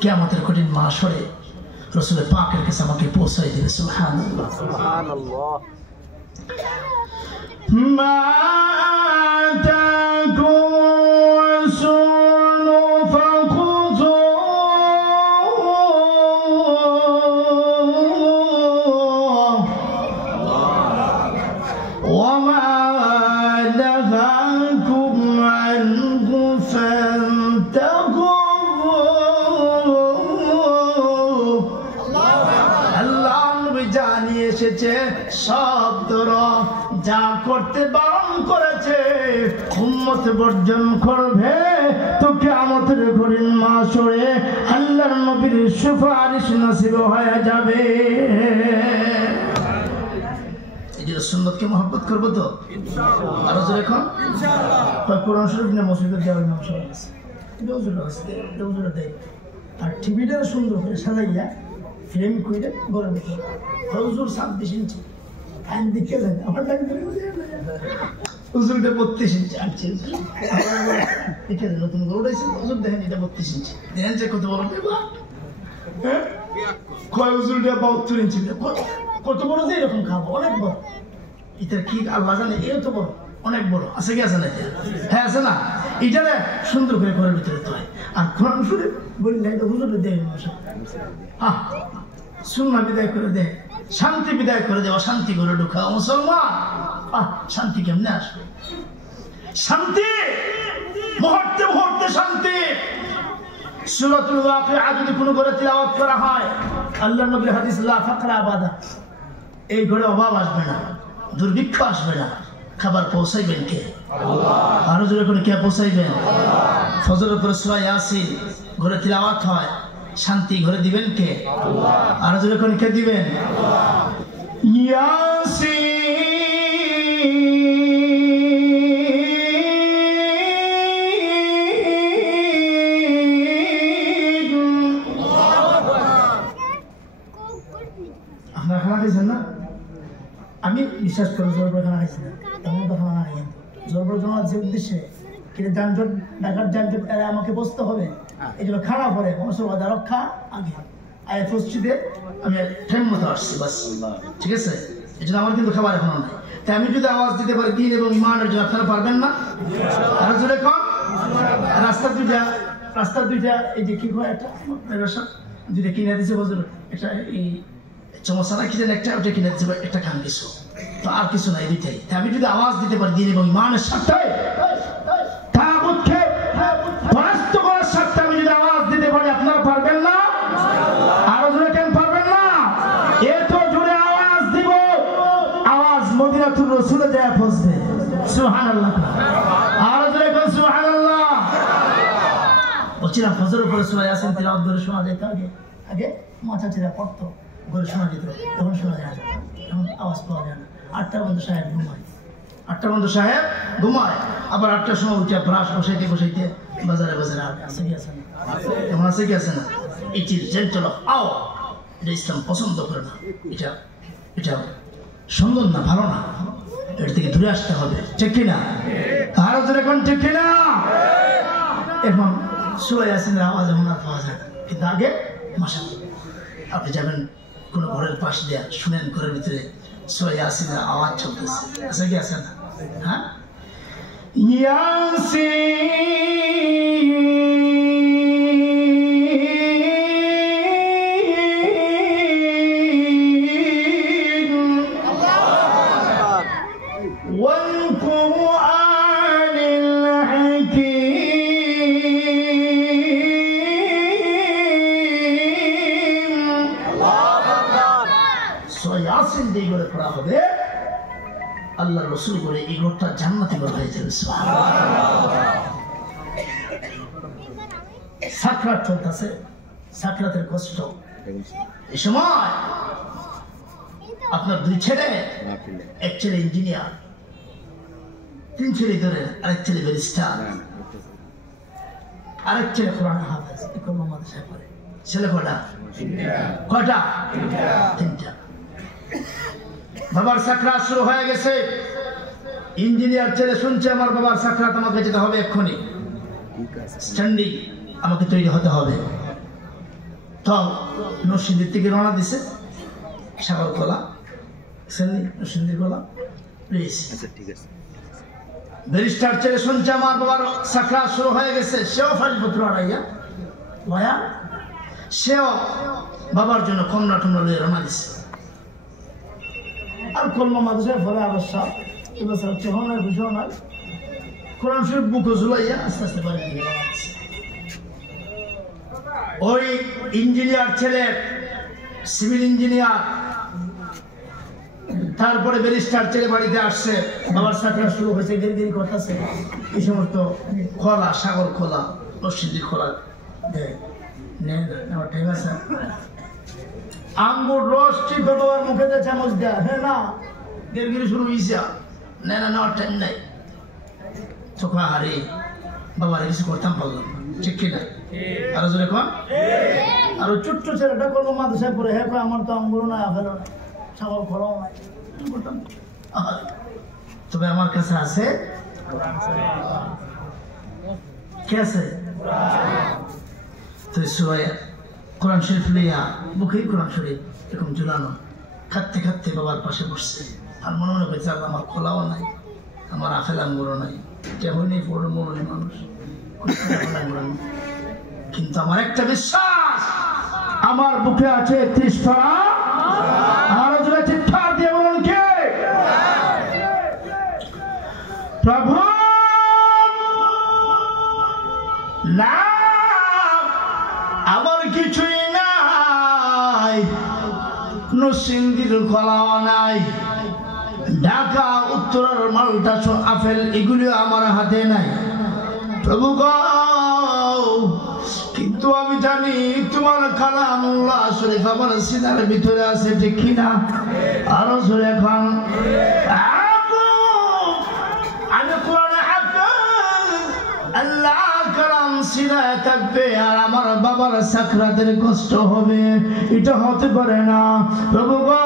কিয়ামতের কঠিন মাহশরে রাসূলের পাকের কাছে আমাকে পৌঁছাই দিবে। সুবহানাল্লাহ, সুবহানাল্লাহ। মা যা করতে বারণ করেছে উম্মত বর্জন করবে, তো কিয়ামতের কঠিন মাহশরে আল্লাহর নবীর সুপারিশ নসিব হয়ে যাবে। এই যে সুন্নতকে মহব্বত করবো তো ইনশাআল্লাহ। আরো জোরে এখন ইনশাআল্লাহ। কোরআন শরীফ নিয়ে মসজিদে যাওয়ার নাম সবাই আছে, এটা দেয়। আর টিভিটা সুন্দর করে সাজাইয়া ফ্রেম করে গড়ে দিতে হুজুর 26 ইঞ্চি আইন দিকে যায়, আমার হুজুরটা 32 ইঞ্চি আনছে, দেখে নতুন গরু উঠেছে হুজুর, দেখেন এটা 32 ইঞ্চি, দেখেন যে কত বড় কয় হুজুরটা 72 ইঞ্চি, কত বড় যে এরকম খাবো, অনেক বড়। এটা কি আল্লাহ জানে, এও তো বড়, অনেক বড় আছে কি আছে না? হ্যাঁ আছে না? এটা সুন্দর করে ঘরের ভিতরে তো হয়। আর কোরআন শরীফ বললে এটা হুজুরে দেয়, সুন্নাহ বিদায় করে দেয়, শান্তি বিদায় করে দেওয়া, শান্তি করে ঢুকা মুসলমান। শান্তি কেমনে আসবে? শান্তি মুহূর্তে মুহূর্তে শান্তি। সূরাতুল ওয়াকিআ যদি কোনো ঘরে তিলাওয়াত করা হয়, আল্লাহর নবীর হাদিস, লা ফাকরা আবাদা, এই ঘরে অভাব আসবে না, দুর্ভিক্ষ আসবে না। খাবার পৌঁছাইবেন কে? আল্লাহ। আরো জোরে করে কে পৌঁছাইবেন? আল্লাহ। ফজরের পরে সূরা ইয়াসিন ঘরে তিলাওয়াত হয়, শান্তি ঘরে দিবেন কে? আল্লাহ। আরো জোরে করে কে দিবেন? আল্লাহ। ইয়াসিন আপনারা খানা খাইছেন না? আমি বিশ্বাস করি জোরবার খানা খাইছি না, তেমন তো খানা খাই। জোরবার জমার যে উদ্দেশ্যে কিন্তু যানজট, ঢাকার যানজট তারা আমাকে বসতে হবে, এই জন্য খানা পরে মানুষের বাধা রক্ষা আগে আয় মসজিদে আমি টাইম মতো আসছি, বাস ঠিক আছে। এই জন্য আমার কিন্তু খাবার এখনো নাই। তাই আমি যদি আওয়াজ দিতে পারি দিন এবং ইমানের জন্য, আপনারা পারবেন না? আর জোরে কম। রাস্তা দুইটা এই যে কি হয়, একটা দুইটা কিনে দিচ্ছে বছর, একটা এই চমৎকার কি যেন একটা, ওটা কিনে দিচ্ছে, একটা খান কিছু, তো আর কিছু নাই, দুইটাই। তাই আমি যদি আওয়াজ দিতে পারি দিন এবং ইমানের সাথে, পরাস্ত করার সাথে আমি যদি আওয়াজ দিতে পারি, আপনারা পারবেন না? আরো জোরে কেন পারবেন না? এত জোরে আওয়াজ দিব, আওয়াজ মদিনাতুর রাসূলে যায় পৌঁছবে। সুবহানাল্লাহ। আরো জোরে কোন সুবহানাল্লাহ। বলছিলাম ফজরের পরে সূরা ইয়াসিন তিলাওয়াত করে শোনা যেত, আগে মাথা ছেড়ে পড়তো, ঘরে শোনা যেত, এখন শোনা যায় না, এখন আওয়াজ পাওয়া যায় না। 8টার মধ্যে সাহেব ঘুমায়, 8টার মধ্যে সাহেব ঘুমায়, আবার 8টার সময় উঠে ব্রাশ বসাইতে বসাইতে বাজারে বাজারে আছে কি আছে না? এমন আছে কি আছে না? It is gentle of our এটা ইসলাম পছন্দ করে না, এটা এটা সুন্দর না, ভালো না, এর থেকে দূরে আসতে হবে, ঠিক কিনা? আরো জোরে এখন ঠিক কিনা? এখন সূরা ইয়াসিনের আওয়াজ এখন আর পাওয়া যায় না, কিন্তু আগে মাশাআল্লাহ আপনি যাবেন কোনো ঘরের পাশ দিয়ে শুনেন ঘরের ভিতরে সূরা ইয়াসিনের আওয়াজ চলতেছে, আছে কি আছে না? হ্যাঁ, ইয়াসিন والقرآن الحكيم সূরা ইয়াসিন দিয়ে করে পড়া হবে, আল্লাহর রাসূল বলে এই ঘরটা জান্নাতি ঘর হয়ে যাবে। সুবহানাল্লাহ। সাকরাত চলতেছে, সাকরাতের কষ্ট, এই সময় আপনার দুই ছেলে, এক ছেলে ইঞ্জিনিয়ার, তিন ছেলে ধরেন, আরেক ছেলে ব্যারিস্টার, আরেক ছেলে কোরআন হাফেজ, মাদ্রাসায় পড়ে। ছেলে কয়টা? কয়টা? তিনটা। বাবার সাকরাত শুরু হয়ে গেছে। ইঞ্জিনিয়ার ছেলে শুনছে আমার বাবার সাকরাত, আমাকে যেতে হবে এক্ষুনি, স্ট্যান্ডিং আমাকে তৈরি হতে হবে। তো নরসিংদীর থেকে রওনা দিছে, সাগরকলা নরসিংদীর গলা, প্লিজ। ব্যারিস্টার ছেলে শুনছে আমার বাবার সাকরাত শুরু হয়ে গেছে, সেও ফাইলপত্র আড়াইয়া লয়া, সেও বাবার জন্য কমলা টমলা লইয়া রওনা দিছে। আর কলমা মাদ্রাসায় ফলে অবশ্য এবছর চেহনের বিষয় নয়, কোরআন শরীফ বুকে ঝুলাইয়া আস্তে আস্তে বাড়ি দিকে রওনা দিছে। ওই ইঞ্জিনিয়ার ছেলে সিভিল ইঞ্জিনিয়ার, তারপরে ব্যারিস্টার ছেলে বাড়িতে আসছে, বাবার সাকরাত শুরু হয়েছে, দেরি করতেছে। এই সমস্ত খোলা, সাগর খোলা, নরসিংদীর খোলা আমার টাইম আছে। আঙ্গুর রস ঠিক বাবার মুখে দিয়ে চামচ দেয়া, হ্যাঁ না দেড়গিরি শুরু হয়েছে, না না নেওয়ার টাইম নাই। চোখা হারি বাবার কিছু করতাম পারলাম, ঠিক কিনা? আরো জোরে কন। আর ওই ছোট্ট ছেলেটা করবো মাদ্রাসায় পড়ে, হ্যাঁ আমার তো আঙ্গুরও নাই, আপেলও নাই, ছাগল খোলাও নাই, তবে আমার কাছে আছে, কে আছে? তো কোরআন শরীফ লইয়া বুকেই কোরআন শরীফ এরকম ঝুলানো, খাটতে খাটতে বাবার পাশে বসছে। আর মনে মনে করছে আল্লাহ আমার খোলাও নাই, আমার আপেল আঙ্গুরও নাই, কেমন নেই বড় মরণী মানুষ, কিন্তু আমার একটা বিশ্বাস, আমার বুকে আছে ৩০ পারা। আর জোরে চিৎকার দিয়ে বলুন কে? প্রভু না, আমার কিছুই নাই, নরসিংদীর কলাও নাই, ঢাকা উত্তরের মালটা আপেল এগুলিও আমার হাতে নাই প্রভু গো, কিন্তু আমি জানি তোমার কালামুল্লাহ শরীফ আমার সিনার ভিতরে আছে, ঠিক কিনা? আরো জোরে এখন। আমি কোরআন হাফেজ, আল্লাহ কালাম সিনায় থাকবে, আর আমার বাবার সাকরাতের কষ্ট হবে, এটা হতে পারে না প্রভু গো।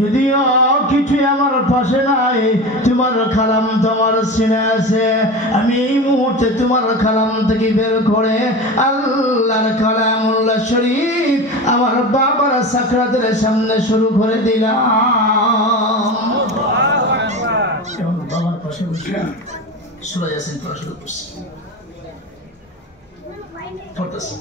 যদিও কিছু আমার পাশে নাই, তোমার কালাম তোমার সিনায় আছে, আমি এই মুহূর্তে তোমার কালাম থেকে বের করে আল্লাহর কালামুল্লাহ শরীফ আমার বাবার সাকরাতের সামনে শুরু করে দিলাম। বাবার পাশে বসে সূরা ইয়াসিন পড়া শুরু করছি, পড়তেছি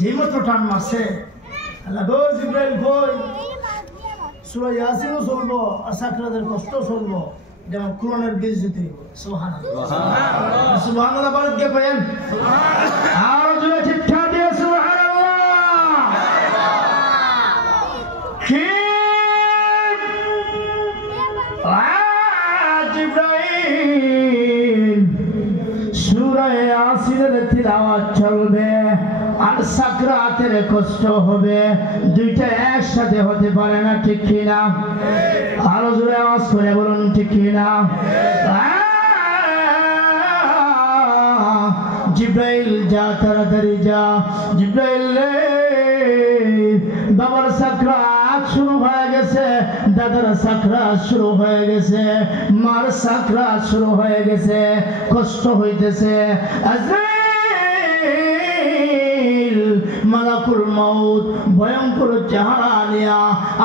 যেমতো টান মারছে, আল্লাহ গো জিবরাইল কই, সূরা ইয়াসিনও চলবো আর সাকরাতের কষ্ট চলবো, যেমন কোরআনের বেইজ্জতি হইব। সুবহানাল্লাহ, সুবহানাল্লাহ বলেন কে করেন? আর জোরে চিৎকার দিয়ে সুবহানাল্লাহ। কি জিবরাইল সূরা ইয়াসিনের তিলাওয়াত চলবে, আর সাকরাতের কষ্ট হবে, দুইটা একসাথে হতে পারে না, ঠিক কিনা? আরো জোরে আওয়াজ করে বলুন, ঠিক কিনা? জিব্রাইল যা, তাড়াতাড়ি যা। জিব্রাইল বাবার সাকরাত শুরু হয়ে গেছে, দাদার সাকরাত শুরু হয়ে গেছে, মার সাকরাত শুরু হয়ে গেছে, কষ্ট হইতেছে। আজরাইল মালাকুল মউত ভয়ঙ্কর চেহারা নিয়ে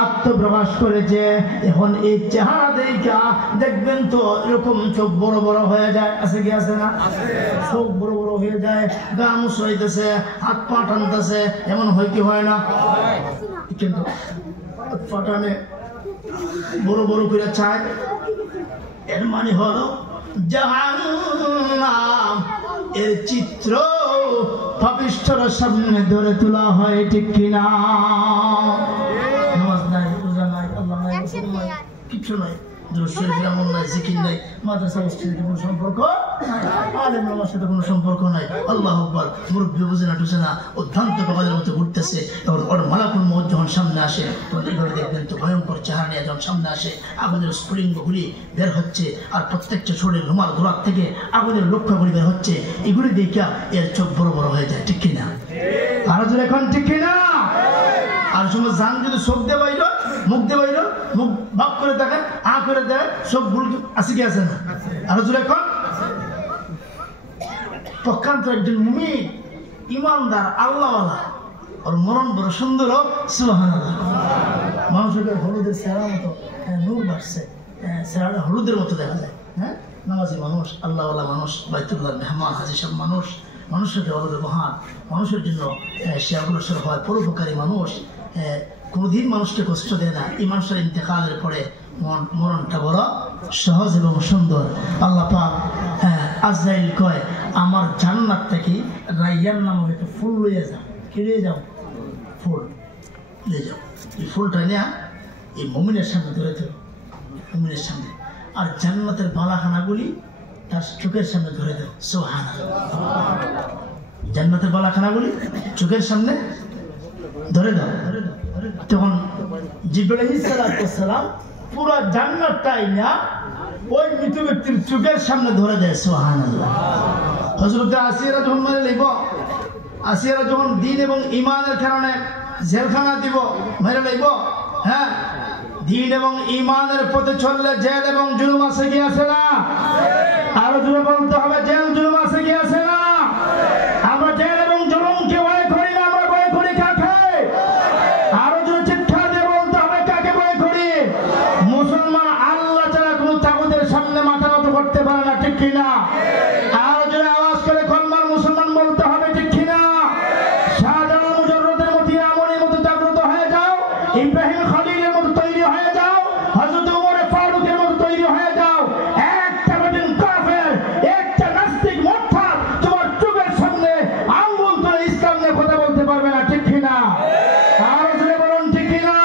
আত্মপ্রকাশ করেছে। এখন এই চেহারা দেখা দেখবেন তো এরকম চোখ বড় বড় হয়ে যায়, আছে কি আছে না? চোখ বড় বড় হয়ে যায়, গা মুছ হইতেছে, হাত পা টানতেছে, এমন হয় কি হয় না? কিন্তু হাত পা টানে বড় বড় করে চায়, এর মানে হলো জাহান্নাম এর চিত্র পাপিষ্ঠর সামনে ধরে তোলা হয়, ঠিক কিনা? নামাজ নাই, রোজা নাই, আল্লাহ নাই, রাসূল নাই, কিছু নাই, দুরূদ শরীফ আমল নাই, জিকির নাই, মাদ্রাসা মসজিদের কোনো সম্পর্ক নাই, আলেম ওলামার সাথে কোনো সম্পর্ক নাই। আল্লাহু আকবার। মুরব্বি বুঝে না টুসে না, অধ্যান্ত বাবাদের মতো ঘুরতেছে। ওর মালাকুল মউত যখন সামনে আসে তখন এইভাবে দেখবেন তো ভয়ঙ্কর চেহারা নিয়ে যখন সামনে আসে, আগুনের স্ফুলিঙ্গগুলি বের হচ্ছে, আর প্রত্যেকটা শরীরের রুমাল ধরার থেকে আগুনের লক্ষ্যগুলি বের হচ্ছে। এগুলি দেখা এর চোখ বড় বড় হয়ে যায়, ঠিক কিনা? আরো জোরে এখন, ঠিক কিনা? আর সময় জান যদি চোখ দিয়ে বাইল, মুখ দিয়ে বাইল, মুখ ভাগ করে দেখে, আ করে দেয়, সব ভুল আছে কি আছে না? আরো জোরে এখন। প্রকান্ত একজন মুমিন, ইমানদার, আল্লাহওয়ালা, ওর মরণ বড় সুন্দর হোক, সুবহানাল্লাহ। মানুষের হলুদের চেহারা মতো নূর বাড়ছে, চেহারাটা হলুদের মতো দেখা যায়। হ্যাঁ, নামাজি মানুষ, আল্লাহওয়ালা মানুষ, বাইতুল্লাহ মেহমান, হাজি সব মানুষ, মানুষের ভালো ব্যবহার, মানুষের জন্য সে অগ্রসর হয়, পরোপকারী মানুষ, কোনোদিন মানুষকে কষ্ট দেয় না। এই মানুষের ইন্তেকালের পরে মরণটা বড় সহজ এবং সুন্দর। আল্লাহ পাক আজরাইল কয়, আমার জান্নাত থেকে রাইয়ান নামক একটা ফুল লইয়া যাও। কি লইয়া যাও? ফুল নিয়ে যাও। এই ফুলটা নিয়ে এই মুমিনের সামনে ধরে দেব, মুমিনের সামনে, আর জান্নাতের বালাখানাগুলি তার চোখের সামনে ধরে দেব। সুবহানাল্লাহ। জান্নাতের বালাখানাগুলি চোখের সামনে ধরে দাও। তখন জিবরাইল আলাইহিস সালাম পুরো জান্নাতটাই না ওই মৃত ব্যক্তির চোখের সামনে ধরে দেয়। সুবহানাল্লাহ। হযরত আসিয়া যখন মেরে লইব, আসিয়া যখন দ্বীন এবং ঈমানের কারণে জেলখানা দিব, মেরে লইব। হ্যাঁ, দ্বীন এবং ঈমানের পথে চললে জেল এবং জুলুম আছে কি আছে না? আরো জোরে বলতে হবে, জেল জুলুম আছে কি আছে না? আমরা জেল এবং জুলুমকে ভয় করি না, আমরা ভয় করি কাকে? আরো জোরে চিৎকার দিয়ে বলতে হবে, কাকে ভয় করি? মুসলমান আল্লাহ ছাড়া কোনো তাগুতের সামনে মাথা নত করতে পারে না, ঠিক কিনা? আরো জোরে আওয়াজ করে কলমার মুসলমান বলতে হবে, ঠিক কিনা? শাহজালাল মুজাররদের মতো, আমনের মতো জাগ্রত হয়ে যাও, ইব্রাহিম খলিলের মতো তৈরি হয়ে যাও, হযরত ওমর ফারুকের মতো তৈরি হয়ে যাও। একটা বেদিন কাফের, একটা নাস্তিক মুরতাদ তোমার চোখের সামনে আঙ্গুল তুলে ইসলাম নিয়ে কথা বলতে পারবে না, ঠিক কিনা? আরো জোরে বলুন, ঠিক কিনা?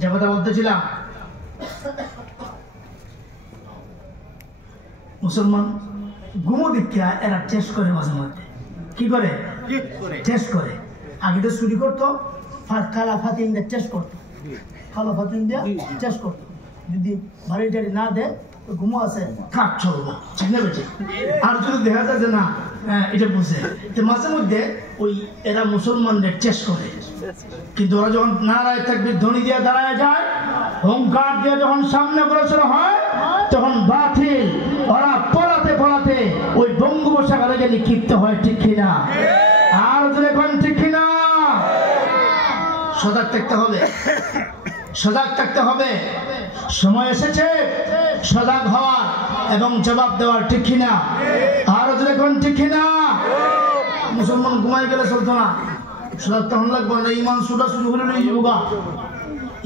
যে কথা বলতেছিলাম, মুসলমান গুমো দীক্ষা এরা টেস্ট করে, মাঝে মধ্যে কি করে? টেস্ট করে। আগে তো চুরি করতো, কালা ফাতিন দিয়ে টেস্ট করতো, কালা ফাতিন দিয়ে টেস্ট করতো। যদি বাড়ি টাড়ি না দেয় ঘুমো আছে, কাজ চলবো, ঠিক না বেঁচে? আর যদি দেখা যায় যে না, এটা বুঝে, তো মাঝে মধ্যে ওই এরা মুসলমানদের টেস্ট করে। কিন্তু ওরা যখন নারায় তাকবীর ধ্বনি দিয়ে দাঁড়ায় যায়, হুঙ্কার দিয়ে যখন সামনে অগ্রসর হয়, তখন বাতিল ওরা পলাতে পলাতে ওই বঙ্গোপসাগরে গিয়ে নিক্ষিপ্ত হয়, ঠিক কিনা? আর এখন ঠিক কিনা? সজাগ থাকতে হবে, সজাগ থাকতে হবে। সময় এসেছে সজাগ হওয়ার এবং জবাব দেওয়ার, ঠিক কিনা? আর এখন ঠিক কিনা? মুসলমান ঘুমাই গেলে চলতো না, সজাগ তখন লাগবে না। ইমান সুরটা শুরু হলে নিয়ে যাবো।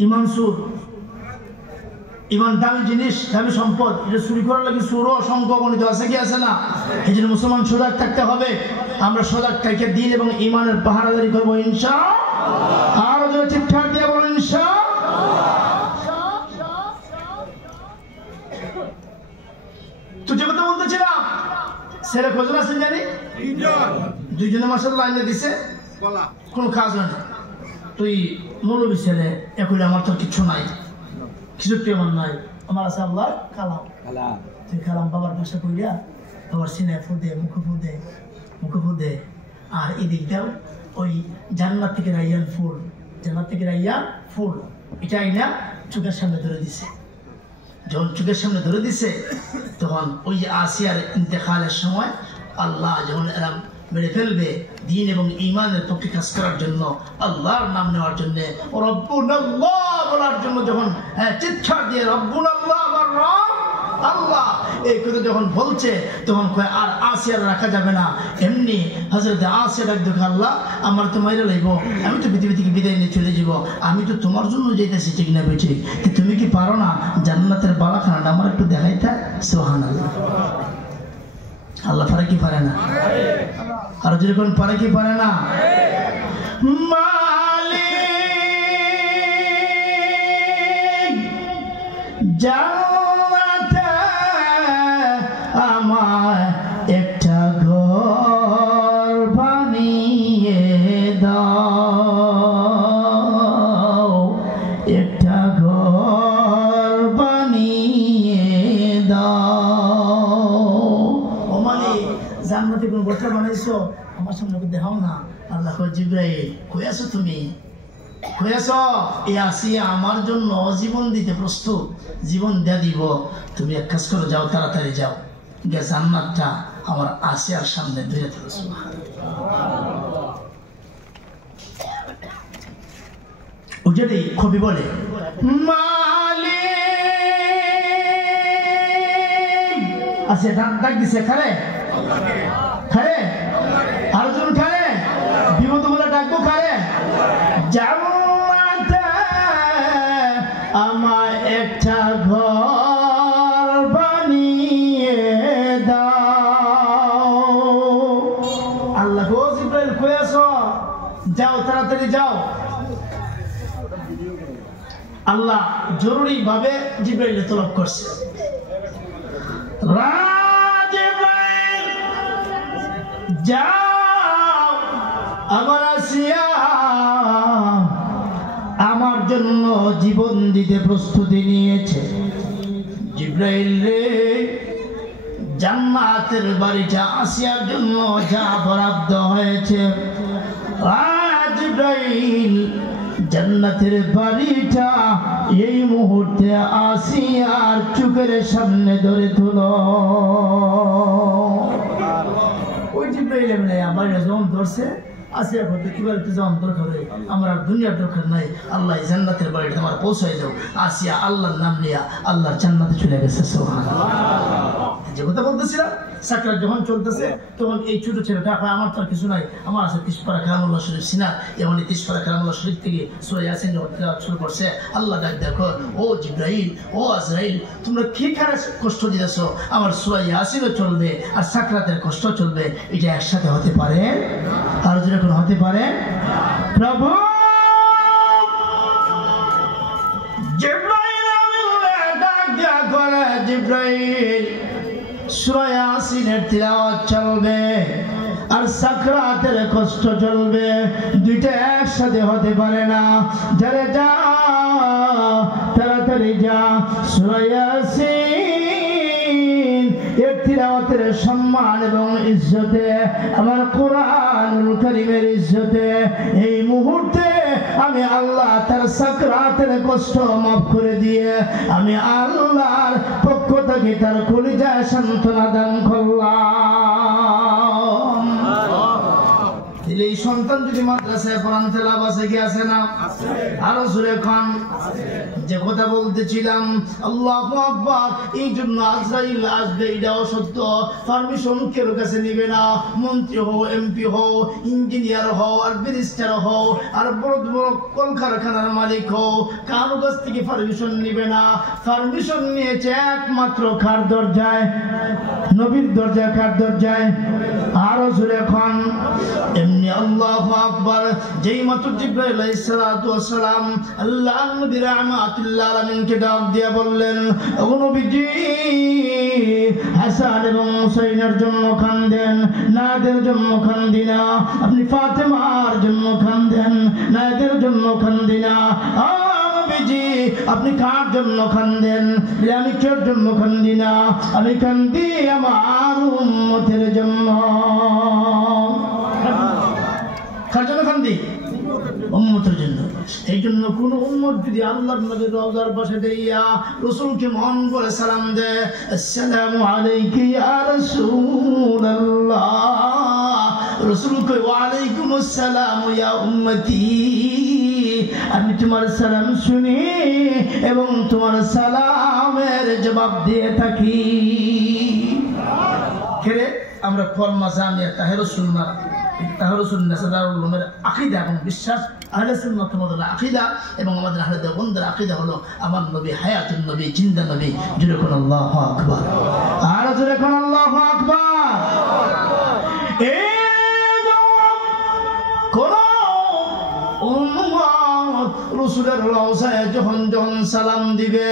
ইমান সুর, ইমান দামি জিনিস, দামি সম্পদ, এটা চুরি করার লাগে সুরও অসংখ্য গণিত আছে কি আছে না? এই জন্য মুসলমান সজাগ থাকতে হবে। আমরা সজাগ থেকে দিন এবং ইমানের পাহারাদারি করবো, ইনশাআল্লাহ। আরো যদি চিৎকার দিয়ে বলেন ইনশাআল্লাহ। তো যে কথা বলতেছিলাম, ছেলে কজন আছেন জানি? দুইজনে মাসাল্লাহ লাইনে দিছে, কোনো কাজ হয় না। তুই মৌলবী ছেলে, এখন আমার তো কিছু নাই, কিছু আমার নাই, আমার আছে আল্লাহর কালাম। তুই কালাম বাবার ভাষা কইয়া বাবার সিনায় ফুল দে, মুখে ফুল দে। আর এদিক দাও ওই জান্নাত থেকে রাইয়ান ফুল, জান্নাত থেকে রাইয়ান ফুল, এটা আইনা চোখের সামনে ধরে দিছে। যখন চোখের সামনে ধরে দিছে তখন ওই যে আসিয়ার ইন্তেকালের সময় আল্লাহ যখন এরা মেরে ফেলবে, দিন এবং ইমানের পক্ষে কাজ করার জন্য, আল্লাহর নাম নেওয়ার জন্য, রব্বুনাল্লাহ বলার জন্য যখন চিৎকার দিয়ে রব্বুনাল্লাহ আমার রব আল্লাহ এই কথা যখন বলছে, তখন কয় আর আসিয়ার রাখা যাবে না। এমনি হযরত আসিয়া ডাক দেখো, আল্লাহ আমার তো মাইরা লাগবো, আমি তো পৃথিবী থেকে বিদায় নিয়ে চলে যাব, আমি তো তোমার জন্য যেতেছি, ঠিক না বেঠিক? তুমি কি পারো না জান্নাতের বালাখানাটা আমার একটু দেখাইতে? সুবহানাল্লাহ। আল্লাহ পারে কি পারে না? আর যেরকম পারে কি পারে না? মালিক জান্নাতে আমার একটা ঘর বানিয়ে দাও, একটা ঘর বানিয়ে দাও। ও মালিক, জান্নাতে কোন ঘরটা বানাইছো? আমার সামনে দেখাও না। আল্লাহ কয়, জিবরাইল কই আছো তুমি? কই আছো? এই আসিয়া আমার জন্য জীবন দিতে প্রস্তুত, জীবন দিয়ে দিব। তুমি এক কাজ করো, যাও তাড়াতাড়ি যাও, গিয়ে জান্নাতটা আমার আসিয়ার সামনে ধরে দিল। ওইটাই কবি বলে, মালিক আসিয়া ডাক দিছে, খারে খারে আরেকজন খারে, বিপদ বলে ডাকবো খারে, জান্নাতে আমার একটা ঘর বানিয়ে দাও। আল্লাহ গো, জিবরাইল কই আছো? যাও তাড়াতাড়ি যাও। আল্লাহ জরুরি ভাবে জিবরাইল তলব করছে, যাও আমার আসিয়া আমার জন্য জীবন দিতে প্রস্তুতি নিয়েছে। জিবরাইল রে, জান্নাতের বাড়িটা আসিয়ার জন্য যা বরাদ্দ হয়েছে, জিবরাইল জান্নাতের বাড়িটা এই মুহূর্তে আসিয়ার চোখের সামনে ধরে তুলো। ওই জিবরাইল বাড়িটা যখন ধরছে, আসিয়া বলতে কি বলতে যখন দরকার হয়, আমার আর দুনিয়ার দরকার নাই, আল্লাহ জান্নাতের বাড়িটা তোমার পৌঁছাই যাও। আসিয়া আল্লাহর নাম নিয়া আল্লাহর জান্নাতে চলে গেছে। সুবহানাল্লাহ। যে কথা বলতেছিলাম, সাকরাত যখন চলতেছে তখন এই ছোট ছেলেটা আমার তো কিছু নাই, আমার আছে 30 পারা কালামুল্লাহ শরীফ সিনা, এমন 30 পারা কালামুল্লাহ শরীফ থেকে সূরা ইয়াসিন যখন তেলাওয়াত শুরু করছে, আল্লাহ ডাক দেখো, ও জিবরাইল, ও আজরাইল, তোমরা কি কারে কষ্ট দিতেছো? আমার সূরা ইয়াসিনও চলবে আর সাকরাতের কষ্ট চলবে, এটা একসাথে হতে পারে? আর যেরকম হতে পারে? প্রভু জিবরাইল ডাক দেয়া করে, জিবরাইল সূরা ইয়াসিনের তিলাওয়াত চলবে আর সাকরাতের কষ্ট চলবে, দুইটা একসাথে হতে পারে না। যারা যা তাড়াতাড়ি যা, সূরা ইয়াসিন এর তিলাওয়াতের সম্মান এবং ইজ্জতে, আমার কোরআনুল কারীমের ইজ্জতে এই মুহূর্তে আমি আল্লাহ তার সাকরাতের কষ্ট মাফ করে দিয়ে আমি আল্লাহর পক্ষ থেকে তার কলিজায় সান্ত্বনা দান করলাম। এই সন্তান যদি মাদ্রাসায় পড়ান, তেলাওয়াত আছে কি আছে না? আরো জোরে খান। যে কথা বলতেছিলাম, আল্লাহু আকবার, এই জন্য আজরাইল আসবে এটাও সত্য। পারমিশন কেউ কাছে নিবে না, মন্ত্রী হও, এমপি হও, ইঞ্জিনিয়ার হও, আর ব্যারিস্টার হও, আর বড় বড় কলকারখানার মালিক হও, কারো কাছ থেকে পারমিশন নিবে না। পারমিশন নিয়েছে একমাত্র কার দরজায়? নবীর দরজায়। কার দরজায়? আরো জোরে খান। এমনি তুমি আল্লাহু আকবার। যেই মাত্র জিবরাইল আলাইহিস সালাতু ওয়াস সালাম আল্লাহর নবী রাহমাতুল্লাহ আলামিনকে ডাক দিয়ে বললেন, ও নবীজি, হাসান এবং হুসাইনের জন্য কাঁদেন, নাদের জন্য কান্দি না। আপনি ফাতেমার জন্য কাঁদেন, নাদের জন্য কান্দি না। নবীজি, আপনি কার জন্য কাঁদেন? আমি কার জন্য কান্দি না, আমি কান্দি আমার উম্মতের জন্য। কার জন্য কান্দি? উম্মতের জন্য। এই জন্য কোন উম্মত যদি আল্লাহর নবীর রওজার পাশে দিয়া রাসূলকে মন করে সালাম দেয়, আসসালামু আলাইকা ইয়া রাসূলুল্লাহ, রাসূল কয় ওয়া আলাইকুম আসসালাম ইয়া উম্মতি, আমি তোমার সালাম শুনি এবং তোমার সালামের জবাব দিয়ে থাকি। কেরে আমরা ফরমা জামিয়া তাহরিরুস সুন্নাহ দারুল আকীদা এবং বিশ্বাস আহলে সুন্নাত ওয়াল জামাতের আকীদা এবং আমাদের আহলে দেওবন্দের আকীদা হলো আমার নবী হায়াতুন নবী, জিন্দা নবী। জোরে কোন আল্লাহু আকবার, আর জোরে কোন আল্লাহু আকবার। এই কোন উম্মত রাসূলের রওজায় যখন সালাম দিবে,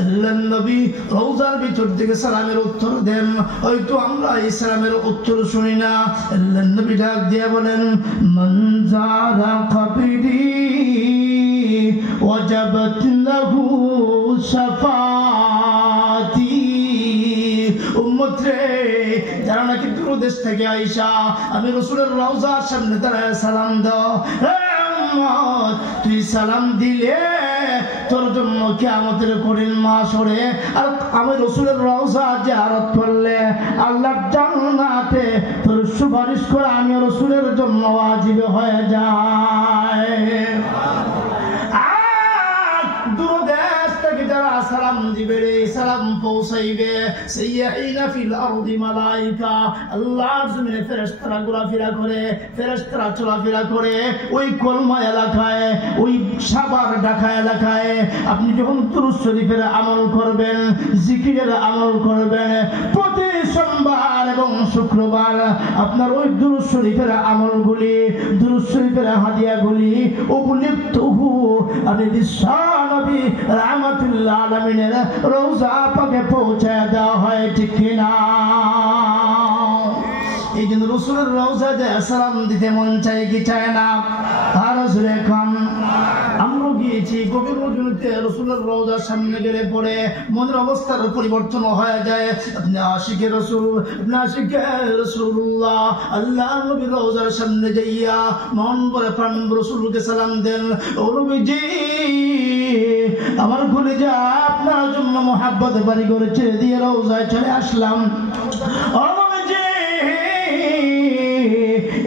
আল্লাহর নবী রওজার ভিতর থেকে সালামের উত্তর দেন, হয়তো আমরা এই সালামের উত্তর শুনি না। আল্লাহর নবী ডাক দিয়ে বলেন, মান যারা কবরি ওয়াজাবাত লাহু শাফাতি। উম্মত রে, যারা নাকি দূর দেশ থেকে আইসা আমি রাসূলের রওজার সামনে দাঁড়ায় সালাম দাও, তুই সালাম দিলে তোর জন্য কিয়ামতের কঠিন মাহশরে আর আমি রাসূলের রওজা জিয়ারত করলে আল্লাহর জান্নাতে তোর সুপারিশ করা আমি রাসূলের জন্য ওয়াজিব হয়ে যায়। দূর দেশ থেকে যারা সালাম দিবে রে, সালাম পৌঁছাইবে, সাইয়্যিনা ফিল আরদি মালাইকা, আল্লাহর জমিনে ফেরেশতারা ঘোরাফেরা করে, ফেরেশতারা চলাফেরা করে ওই কলমা এলাকায়, ওই সাবার ঢাকা এলাকায়। আপনি যখন দুরূদ শরীফের আমল করবেন, জিকিরের আমল করবেন, প্রতি সোমবার এবং শুক্রবার আপনার ওই দুরূদ শরীফের আমলগুলি, দুরূদ শরীফের হাদিয়াগুলি ওগুলি তহু আমি বিশ্ব নবী রাহমাতুল্লাহ আলামিনের রওজা পাকে পৌঁছে দেওয়া হয়, ঠিক কিনা? এই জন্য রাসূলের রওজায় সালাম দিতে মন চাই কি চায় না? আর জোরে খান। আমরা গিয়েছি গভীর রজনীতে রাসূলের রওজার সামনে গেলে পরে মনের অবস্থার পরিবর্তন হয়ে যায়। আপনি আশিকে রাসূল, আপনি আশিকে রাসূলুল্লাহ, আল্লাহর নবীর রওজার সামনে যাইয়া মন ভরে প্রাণ রাসূলকে সালাম দেন, ও নবীজি, আমার কলিজা আপনার জন্য মোহাব্বত বাড়ি করে ছেড়ে দিয়ে রওজায় চলে আসলাম। ও নবীজি,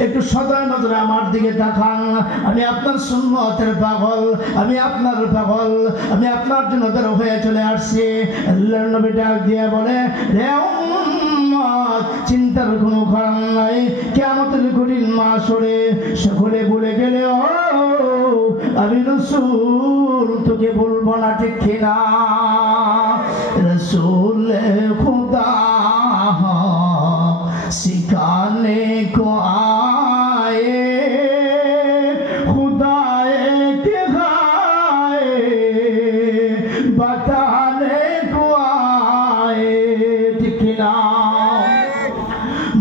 একটু সদয় নজরে আমার দিকে তাকান, আমি আপনার সুন্নতের পাগল, আমি আপনার পাগল, আমি আপনার জন্য বের হয়ে চলে আসছি। আল্লাহর নবী ডাক দিয়ে বলে, রে উম্মত, চিন্তার কোনো কারণ নাই, কিয়ামতের কঠিন মাহশরে সকলে ভুলে গেলে আমি রাসূল তোকে বলবো না, ঠিক কিনা? রাসূল খুদা सिखाने को आए, खुदा एक है बताने को आए, ठीक ना?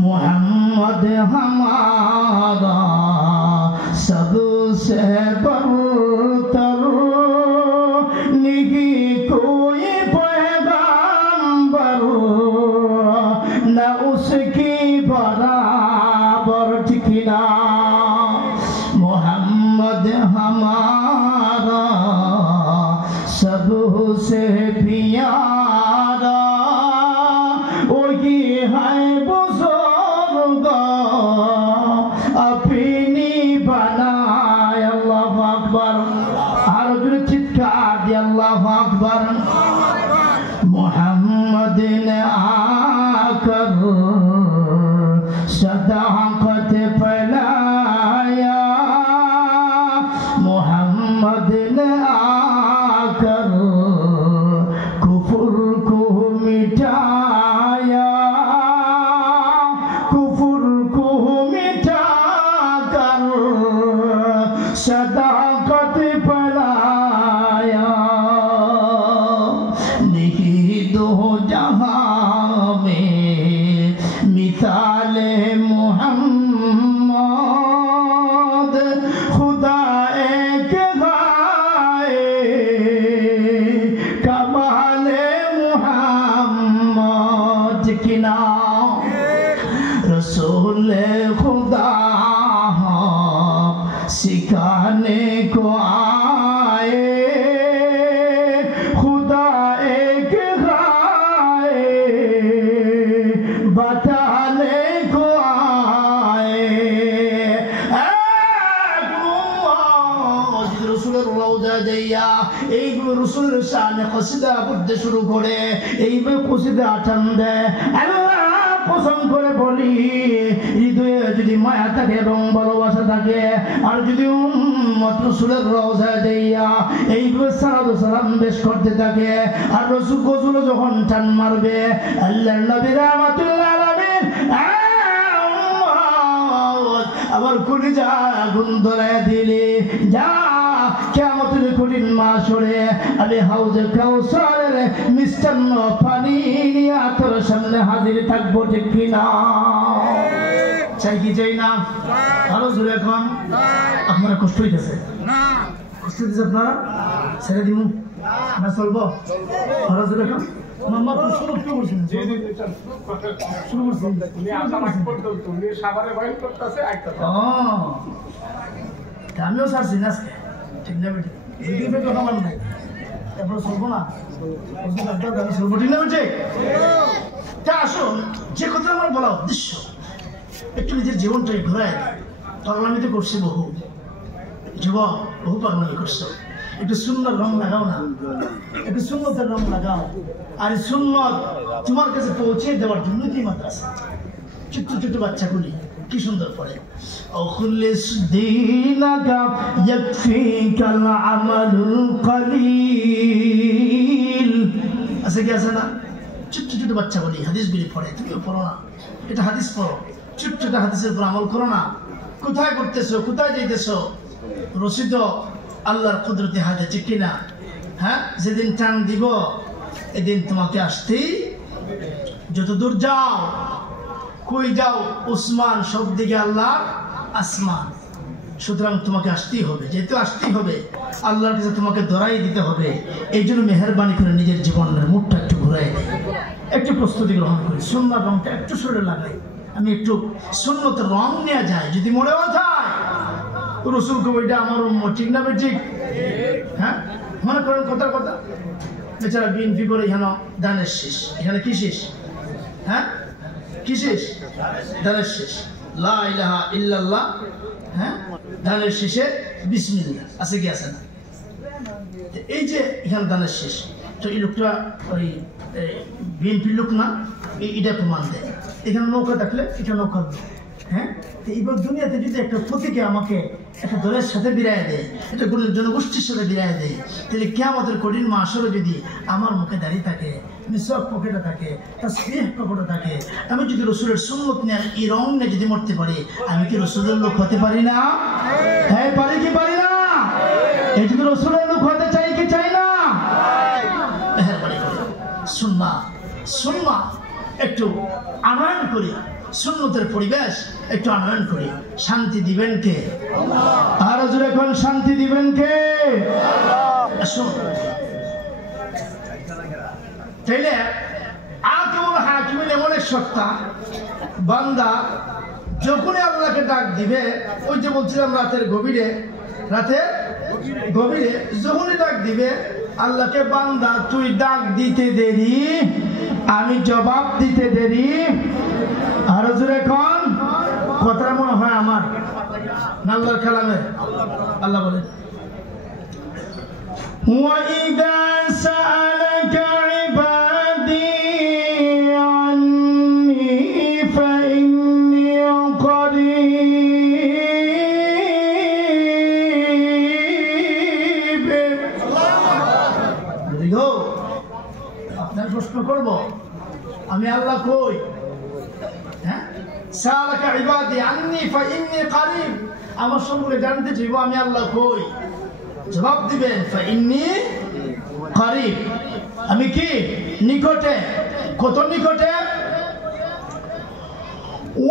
मोहम्मद हमारा सबसे बरतर, नहीं कोई पैगंबर न उसकी बराबर, ठीक ना? मोहम्मद हमारा सबसे प्यारा, वही है बुजुर्ग अपनी बनाए। अल्लाहु अकबर, और जो चित्कार दिया अल्लाहु अकबर। मोहम्मद ने आकर सदाकत फैलाया, मोहम्मद ने आकर कुफर को मिटाया, कुफर को मिटाकर नहीं दो जहां में मिसाले मोहम्मद खुदा एक गाए कमाले मोहम्मद की नाम रसूल खुदा सिखाने को आए खुदा एक गाए बताने को आए রসুলের রওজা যাইয়া এইভাবে রসুলের শানে কসিদা পড়তে শুরু করে এইভাবে কসিদা আটান দেয় পছন্দ করে বলি হৃদয়ে যদি মায়া থাকে এবং ভালোবাসা থাকে আর যদি উম্মত রাসূলের রওজা যাইয়া এইভাবে সালাত সালাম পেশ করতে থাকে আর রাসূল গজল যখন টান মারবে আল্লাহর নবী রাহমাতুল্লাহ আলামিন আবার কলিজা আগুন ধরায় দিলে যা কিয়ামতের কঠিন মাশরে আলে হাউজে কাউসারের মিষ্টান্ন পানি নিয়ে তোর সামনে হাজির থাকবো ঠিক কিনা চাই কি চাই না আরো জোরে এখন আপনারা কষ্ট হইতেছে না কষ্ট হইতেছে আপনারা ছেড়ে দিমু না চলবো আরো জোরে এখন মাম্মা তো শুরু করছেন শুরু করছেন তুমি আসার আগ পর্যন্ত তুমি সাভারে বাইর করতেছে একটা আমিও ছাড়ছি না ঠিক না বেটি যদি বেটো খাবার নাই তারপর চলবো না চলবো ঠিক না বেটে তা আসুন যে কথা আমার বলা উদ্দেশ্য একটু নিজের জীবনটাই ঘোরায় পাগলামি তো করছি বহু যুবক বহু পাগলামি করছো একটু সুন্দর রং লাগাও না একটু সুন্নতের রং লাগাও আর সুন্নত তোমার কাছে পৌঁছে দেওয়ার জন্য কি মাদ্রাসা ছোট্ট ছোট্ট বাচ্চাগুলি কি সুন্দর পড়ে أخلص دينك يكفيك العمل القليل আছে কি আছে না ছোট্ট ছোট্ট বাচ্চাগুলি হাদিসগুলি পড়ে তুমিও পড়ো না এটা হাদিস পড়ো ছোট্ট ছোট্ট হাদিসের উপর আমল করো না কোথায় করতেছো কোথায় যাইতেছো রশিদ আল্লাহর কুদরতি হাতে ঠিক কিনা হ্যাঁ যেদিন টান দিব এদিন তোমাকে আসতেই যত দূর যাও কই যাও উসমান সব দিকে আল্লাহ আসমান সুতরাং তোমাকে আসতেই হবে যেহেতু আসতেই হবে আল্লাহর কাছে তোমাকে ধরাই দিতে হবে এই জন্য মেহরবানি করে নিজের জীবনের মুখটা একটু ঘুরাই দেয় একটু প্রস্তুতি গ্রহণ করি সুন্নাত রংটা একটু সরে লাগে আমি একটু সুন্নতের রং নেওয়া যায় যদি মনে হয় রসুল কবিটা আমার ঠিক না ঠিক হ্যাঁ মনে করেন কথার কথা বেচারা বিএনপি করে এখানে দানের শেষ এখানে কি শেষ হ্যাঁ কি শেষ দানের শেষ লা ইলাহা ইল্লাল্লাহ হ্যাঁ দানের শেষে বিসমিল্লাহ আছে কি আছে না এই যে এখানে দানের শেষ তো এই লোকটা ওই বিএনপির লোক না এটা প্রমাণ দেয় এখানে নৌকা থাকলে এটা নৌকার লোক হ্যাঁ তো এইবার দুনিয়াতে যদি একটা প্রতীকে আমাকে একটা দলের সাথে বিরায় দেয় একটা কোনো জনগোষ্ঠীর সাথে বিরায় দেয় তাহলে কিয়ামতের কঠিন মাসরে যদি আমার মুখে দাঁড়িয়ে থাকে মিসওয়াক পকেটে থাকে তাসবিহ পকেটে থাকে আমি যদি রসুলের সুন্নত নিয়ে এই রং নিয়ে যদি মরতে পারি আমি কি রসুলের লোক হতে পারি না হ্যাঁ পারি কি পারি না এই যদি রসুলের লোক হতে চাই কি চাই না মেহেরবানি করে সুন্নাহ একটু আনয়ন করি সুন্নতের পরিবেশ একটু আনয়ন করি শান্তি দিবেন কে আরো জোরে এখন শান্তি দিবেন কে আসুন তাইলে আকিমুল হাকিমিন এমন এক সত্তা বান্দা যখনই আল্লাহকে ডাক দিবে ওই যে বলছিলাম রাতের গভীরে যখনই ডাক দিবে আল্লাহকে বান্দা তুই ডাক দিতে দেরি আমি জবাব দিতে দেরি আরো জোরে কোন কথা মনে হয় আমার আল্লাহর কালামে আল্লাহ বলেন وَإِذَا سَأَلَكَ عِبَادِي عَنِّي فَإِنِّي قَرِيبٌ আপনার প্রশ্ন করব আমি আল্লাহ কই হ্যাঁ সালাকা ইবাদি আন্নি ফাইন্নি কারীব আমার সম্পর্কে জানতে চাইবো আমি আল্লাহ কই জবাব দিবেন ফাইন্নি কারীব আমি কি নিকটে, কত নিকটে?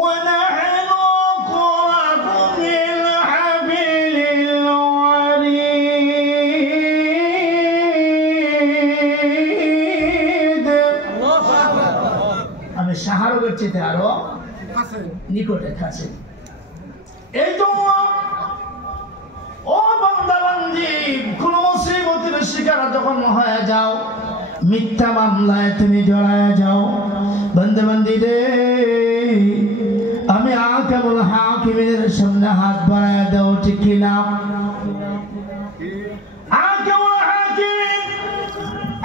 ونحن أقرب من حبل الوريد আমি শাহরুখের চেয়ে আরো নিকটে কাছে। এই জন্য ও বান্দা বান্দি, কোন মুসিবতের শিকার যখন হয়ে যাও, মিথ্যা মামলায় তুমি জড়ায় যাও, বান্দা বান্দি রে, আমি আকামুল হাকিমের সামনে হাত বাড়ায় দাও, ঠিক কিনা? আকামুল হাকিম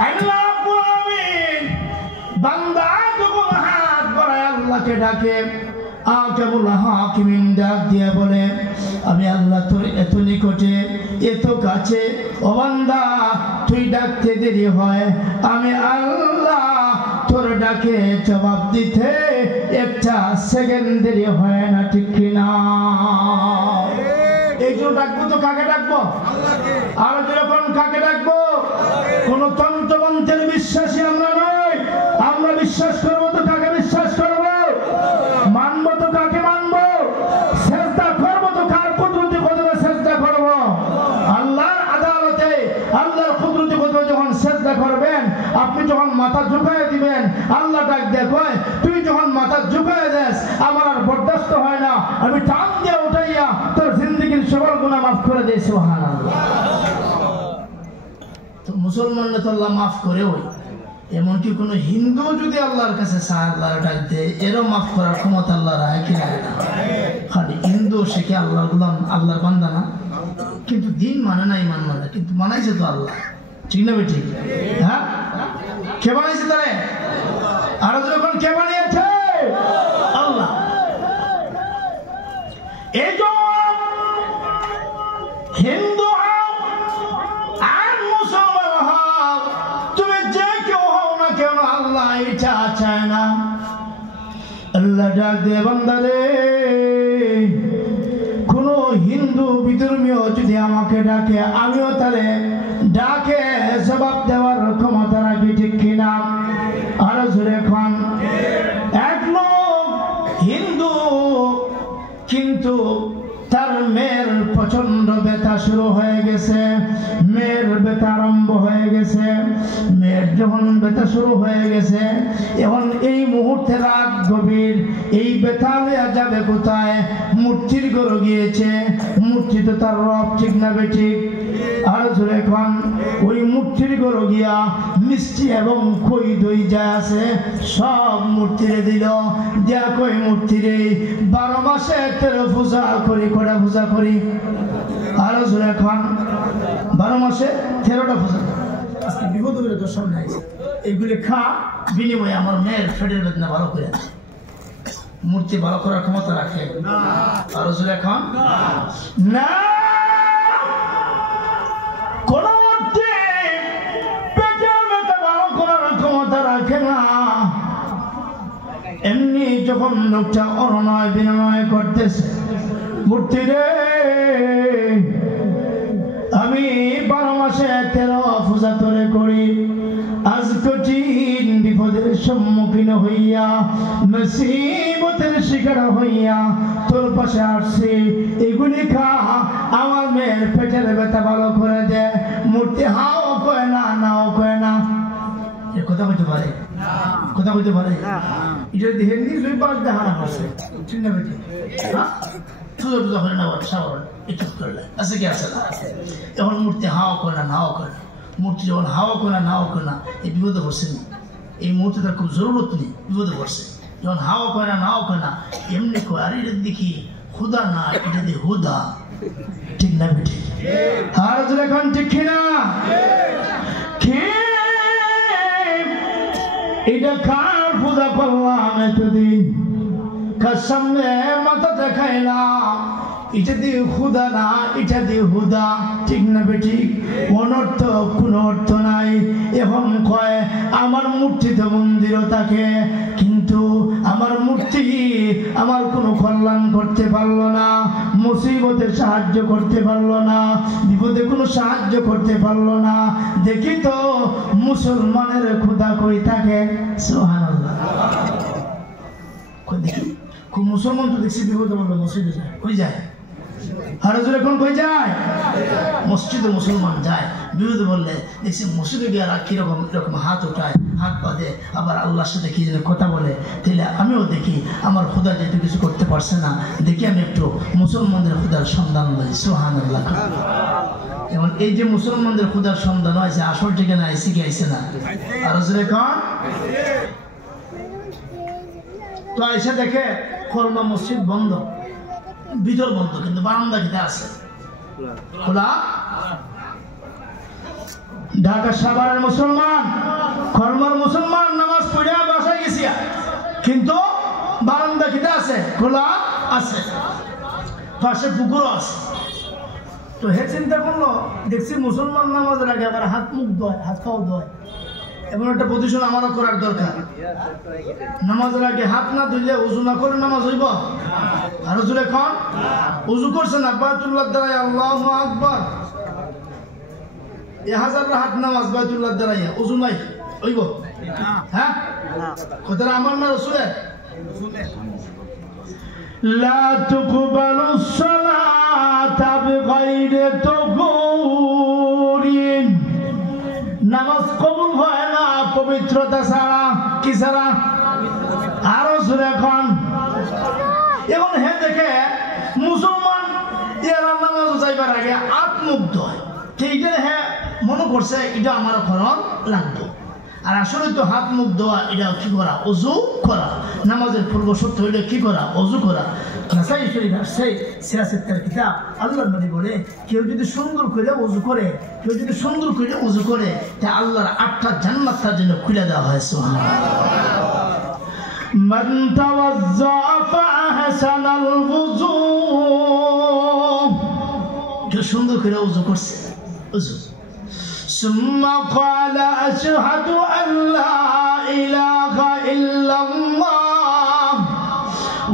আল্লাহ রাব্বুল আলামিন বান্দা যখন হাত বাড়ায় আল্লাহকে ডাকে, আকামুল হাকিমিন ডাক দিয়ে বলে, আমি আল্লাহ তোর এত নিকটে, এত কাছে, ও বান্দা তুই ডাকতে দেরি হয়, আমি আল্লাহ তোর ডাকে জবাব দিতে একটা সেকেন্ড দেরি হয় না, ঠিক কিনা? এই জন্য ডাকবো তো কাকে ডাকবো? আর যখন কাকে ডাকবো? কোন তন্ত্রমন্ত্রের বিশ্বাসী আমরা নই। আমরা বিশ্বাস করবো তো কাকে বিশ্বাস করবো? মানবো তো কাকে মানবো? সেজদা করবো তো কার কুদরতি কদমে সেজদা করবো? আল্লাহর আদালতে আল্লাহর কুদরতি কদমে যখন সেজদা করবেন, আপনি যখন মাথা ঝুঁকায় দিবেন, আল্লাহ ডাক দেখো, তুই যখন মাথা ঝুঁকায় দেস, আমার আর বরদাস্ত হয় না, আমি টান দিয়ে উঠাইয়া তোর জিন্দেগির সকল গুনাহ মাফ করে দিই। সুবহানাল্লাহ। তো মুসলমানরা তো আল্লাহ মাফ করে, ওই এমনকি কোন হিন্দু যদি আল্লাহর কাছে আল্লাহর ডাক দেয়, এরও মাফ করার ক্ষমতা আল্লাহ রায় কি রায় না? খালি হিন্দু সে কি আল্লাহর গোলাম, আল্লাহর বান্দা না? কিন্তু দিন মানে না, ইমান মানে, কিন্তু মানাইছে তো আল্লাহ, ঠিক না বেটি? হ্যাঁ, কে বানাইছে তারে? আর যখন কে বানিয়েছে? আল্লাহ। এই হিন্দু আর মুসলমান, তুমি যে কেউ হও না কেন, আল্লাহ ইচ্ছা চায় না। আল্লাহ ডাক দে, বান্দা রে, কোন হিন্দু বিধর্মীয় যদি আমাকে ডাকে, আমিও তারে ডাকে জবাব দেওয়ার ক্ষমতা রাখি, ঠিক কিনা? আর জোরে খান। এক লোক হিন্দু, কিন্তু তার মেয়ের প্রচন্ড ব্যথা শুরু হয়ে গেছে, মেয়ের ব্যথা আরম্ভ হয়ে গেছে। মেয়ের যখন ব্যথা শুরু হয়ে গেছে, এখন এই মুহূর্তে রাত গভীর, এই ব্যথা লইয়া যাবে কোথায়? মূর্তির ঘরে গিয়েছে। মূর্তি তো তার রব, ঠিক না বেঠিক? আর জোরে খান। ওই মূর্তির ঘরে গিয়া মিষ্টি এবং খই দই যা আছে সব মূর্তিরে দিল। দেয়া কই মূর্তিরে, 12 মাসে 13 পূজা করি, কটা পূজা করি? আরো জোরে খান। 12 মাসে 13টা পূজা। আজকে বিপদ করে তো সব নাই, এইগুলি খা, বিনিময়ে আমার মেয়ের ফেটের বেদনা ভালো করে। মূর্তি ভালো করার ক্ষমতা রাখে? আরো জোরে খান। না, কোন মূর্তি পেটের বেদনা ভালো করার ক্ষমতা রাখে না। এমনি যখন লোকটা অনয় বিনয় করতেছে, মূর্তি রে, আমি 12 মাসে 13 পূজা তোরে করি, আজ কঠিন বিপদের সম্মুখীন হইয়া, মুসিবতের শিকার হইয়া তোর পাশে আসছি, এগুলি খা, আমার মেয়ের পেটের ব্যথা ভালো করে দে। মূর্তি হাও কয় না, নাও কয় না। এ কথা বলতে পারে? কথা বলতে পারে? এটা হিন্দি দুই পাঁচ দেখা আছে, ঠিক না বেটি? তুজো তুজো করে না, সাবর একটু করলে আছে কি আছে না? এখন মূর্তি হাওয়া করে না, নাও করে না। মূর্তি যখন হাওয়া করে না, নাও করে না, এই বিপদে পড়ছে না। এই মুহূর্তে তার খুব জরুরত নেই, বিপদে পড়ছে। যখন হাওয়া করে না, নাও করে না, এমনি কয়, আর এটা দেখি হুদা না, এটা দিয়ে হুদা, ঠিক না বেটি? আর এখন ঠিক কিনা? এটা কার পূজা করলাম এতদিন, কার সামনে মাথা দেখাইলাম, এটা দিয়ে হুদা না, এটা দিয়ে হুদা, ঠিক না বেঠিক? অনর্থ কোন অর্থ নাই। এখন কয় আমার মূর্তিতে মন্দিরও থাকে, কিন্তু আমার আমার মূর্তি আমার কোনো কল্যাণ করতে পারলো না, মুসিবতে সাহায্য করতে পারলো না, বিপদে কোনো সাহায্য করতে পারলো না। দেখি তো মুসলমানের খোদা কই থাকে? সুবহানাল্লাহ। কই দেখি কোন মুসলমান তো দেখছি বিপদে বললো মসজিদে যায়, কই যায়? আর এখন কই যায়? মসজিদে মুসলমান যায়, বিপদে বললে দেখছি মসজিদে গিয়ে আর কিরকম এরকম হাত উঠায়, হাত বাঁধে, আবার আল্লাহর সাথে কি যেন কথা বলে। তাহলে আমিও দেখি আমার খোদা যেহেতু কিছু করতে পারছে না, দেখি আমি একটু মুসলমানদের খোদার সন্ধান লই। সুবহানাল্লাহ। এবং এই যে মুসলমানদের খোদার সন্ধান হয়েছে, আসল ঠিকানা আইসি কি আইসে না? আর এখন তো এসে দেখে খোলমা মসজিদ বন্ধ, ভিতর বন্ধ, কিন্তু বারান্দা কিতে আছে খোলা। ঢাকা সাভারের মুসলমান, খোলমার মুসলমান নামাজ পড়ে বাসায় গেছি, কিন্তু বারান্দা কিতে আছে? খোলা আছে, পাশে পুকুরও আছে। তো হে চিন্তা করলো, দেখছি মুসলমান নামাজের আগে আবার হাত মুখ ধোয়, হাত পাও ধোয়। এমন একটা পজিশন আমারও করার দরকার। নামাজের আগে হাত না ধুইলে উজু না করে নামাজ হইব? আর হুজুর এখন উজু করছেন বাইতুল্লাহর দ্বারাই, আল্লাহু আকবার, 1000 হাত নামাজ বাইতুল্লাহর দ্বারাই, উজু নাই হইব? হ্যাঁ, কথাটা আমার না রাসূলের? লা তুকবালুস সালাতা বিগাইরি তুহুরিন, নামাজ কবুল হয় না পবিত্রতা ছাড়া। কি ছাড়া? আরো জোরে এখন। এখন হে দেখে মুসলমান এরা নামাজ যাইবার আগে আত্মুগ্ধ হয়, এইটা হে মনে করছে এটা আমার খরচ লাগতো। আর আসলে তো হাত মুখ ধোয়া এটা কি করা? অজু করা। নামাজের পূর্ব শর্ত হইলে কি করা? অজু করা। নাসাই শরীফ আসছে সিরাসের কিতাব, আল্লাহর নবী বলে কেউ যদি সুন্দর করে অজু করে, কেউ যদি সুন্দর করে অজু করে, তা আল্লাহর 8টা জান্নাত তার জন্য খুলে দেওয়া হয়। সুবহানাল্লাহ। মান তাওয়াজ্জা ফাহসানাল ওযু, কেউ সুন্দর করে অজু করছে, অজু ثم قال أشهد أن لا إله إلا الله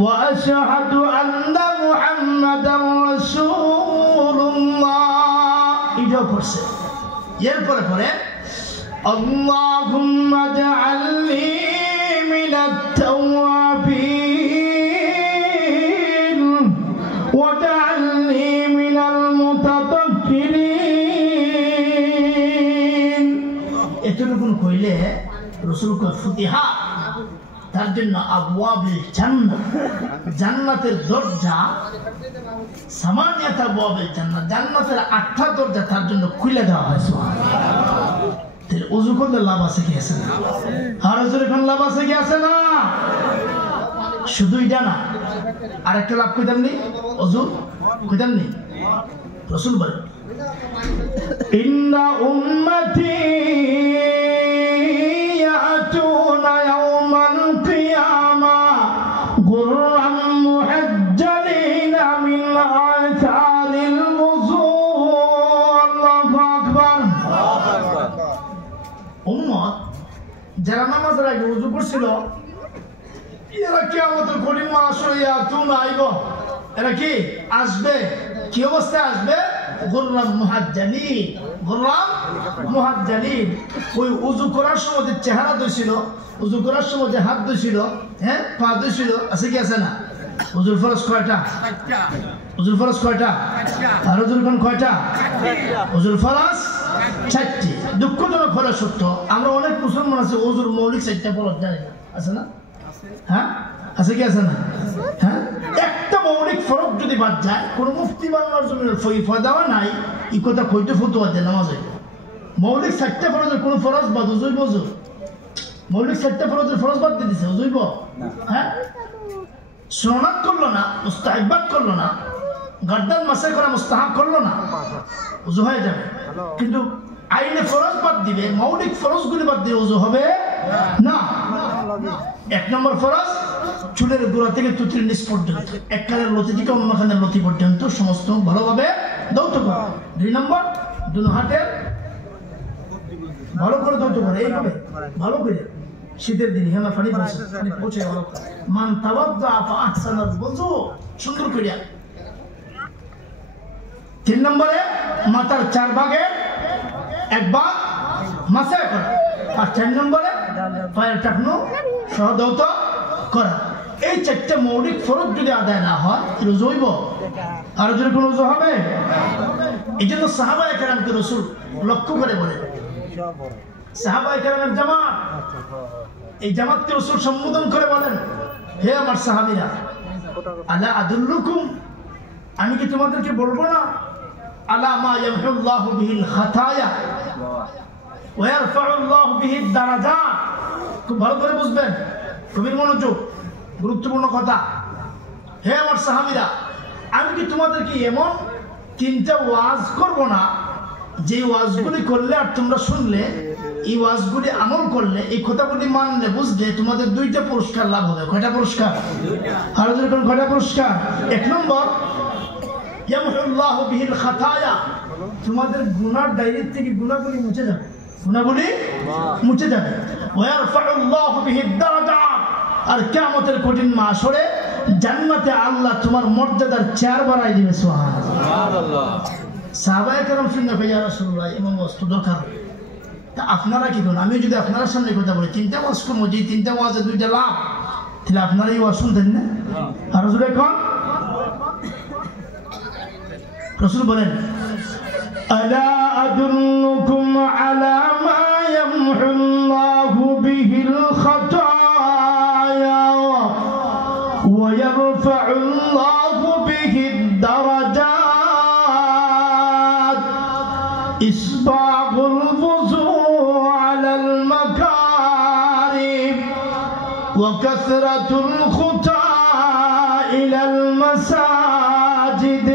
وأشهد أن محمدا رسول الله, إجا করছে। এরপরে পরে اللهم اجعلني من التوابين واجعلني من المتطهرين। এতটুকুন কইলে রাসূল কয় ফুতিহা, তার জন্য আবওয়াবুল জান্নাত, জান্নাতের দরজা, সামানিয়াত আবওয়াবুল জান্নাত, জান্নাতের 8টা দরজা তার জন্য খুলে দেওয়া হয়। সুবহানাল্লাহ। তাহলে ওযু করলে লাভ আছে কি আছে না? আর ওযুর কোন লাভ আছে কি আছে না? শুধু এটা না, আরেকটা লাভ কইতাম নি, ওযু কইতাম নি, রাসূল বলে ইন্না উম্মতি ইয়াতুনা ইয়াওমাল কিয়ামা গুররাম মুহাজ্জালিনা মিন আথারিল ওযু। আল্লাহু আকবার। উম্মত যারা নামাজের আগে ওযু করছিল, এরা কিয়ামতের কঠিন মাসে ইয়াতুনা আইব, এরা কি আসবে? কি অবস্থায় আসবে? গুররাম মুহাজ্জালিন, গুররাম মুহাজ্জালিন। ওই উযু করার সময় যে চেহারা ধুইছিল, উযু করার সময় যে হাত ধুইছিল, হ্যাঁ পা ধুইছিল, আছে কি আছে না? উযুর ফরজ কয়টা? উযুর ফরজ কয়টা? আর উযুর কোন কয়টা? উযুর ফরজ 4টি। দুঃখজনক ফরজ সত্য, আমরা অনেক মুসলমান আছে উযুর মৌলিক 4টা ফরজ জানি না, আছে না? হ্যাঁ আছে কি আছে না? হ্যাঁ, একটা মৌলিক ফরজ যদি বাদ যায়, কোন মুফতি বাংলার জমির ফয়দাও নাই, এই কথা কইতে ফতোয়া দেয় নামাজে। মৌলিক 4টা ফরজের কোন ফরজ বাদ উজুইব? উজু মৌলিক 4টা ফরজের ফরজ বাদ দিয়ে দিছে, উজুইব? হ্যাঁ, সুন্নাত করলো না, মুস্তাহিবাত করলো না, গর্দান মাসাই করা মুস্তাহাব করলো না, উজু হয়ে যাবে। কিন্তু আইনে ফরজ বাদ দিবে, মৌলিক ফরজগুলি বাদ দিয়ে উজু হবে না। 1 নম্বর ফরজ চুলের গোড়া থেকে তুতির নিচ পর্যন্ত, এক কানের লতি থেকে অন্য কানের লতি পর্যন্ত সমস্ত ভালোভাবে ধৌত করা। 2 নম্বর দুনো হাতের ভালো করে ধৌত করে, এইভাবে ভালো করে শীতের দিন হেমা পানি পৌঁছে গেল মান তাওয়াদ্দা ফাহসানাল ওযু সুন্দর করিয়া 3 নম্বরে মাথার 4 ভাগে 1 ভাগ মাসা করা আর 4 নম্বরে পায়ের টাকনু সহদৌত করা এই 4টা মৌলিক ফরজ যদি আদায় না হয় রোজা হইব আর যদি কোনো রোজা হবে এইজন্য সাহাবায়ে কেরামকে রাসূল লক্ষ্য করে বলেন সাহাবায়ে কেরামের জামাত এই জামাতকে রাসূল সম্বোধন করে বলেন হে আমার সাহাবীরা আলা আদুল্লুকুম আমি কি তোমাদেরকে বলবো না আলা মা ইয়ামহুল্লাহু বিহিল খাতায়া ওয়া ইয়ারফাউল্লাহু বিহিদ দারাজাত খুব ভালো করে বুঝবেন খুবই মনোযোগ গুরুত্বপূর্ণ কথা হে আমার সাহাবীরা আমি কি তোমাদেরকে এমন 3টা ওয়াজ করব না যে ওয়াজগুলি করলে আর তোমরা শুনলে এই ওয়াজগুলি আমল করলে এই কথাগুলি মানলে বুঝলে তোমাদের 2টা পুরস্কার লাভ হবে কয়টা পুরস্কার আর যখন কয়টা পুরস্কার 1 নম্বর ইয়ামহুল্লাহু বিহিল খাতায়া তোমাদের গুনার ডায়েরি থেকে গুনাহগুলি মুছে যাবে গুনাহগুলি মুছে যাবে ওয়া ইয়ারফাউল্লাহু বিহিদ দারাজাত আর কিয়ামতের কঠিন মাহশরে জান্নাতে আল্লাহ তোমার মর্যাদার 4 বাড়াই দিবে সুবহানাল্লাহ সাহাবায়ে কেরাম শুনে ইয়া রাসূলুল্লাহ এমন বস্তু দরকার তা আপনারা কি করেন আমি যদি আপনারা সামনে কথা বলি 3টা ওয়াজ করব যে 3টা ওয়াজে 2টা লাভ তাহলে আপনারা এই ওয়াজ শুনতেন না আর রাসূল কোন রাসূল বলেন আলা আদুল্লুকুম আলা মা ইয়ামহুল্লাহু বিহিল খাতায়া ওয়া ইয়ারফাউল্লাহু বিহিদ দারাজাত ইসবাগুল wuযু আলাল মাকারিম ওয়া কাসরাতুল খুতা ইলাল মাসাজিদ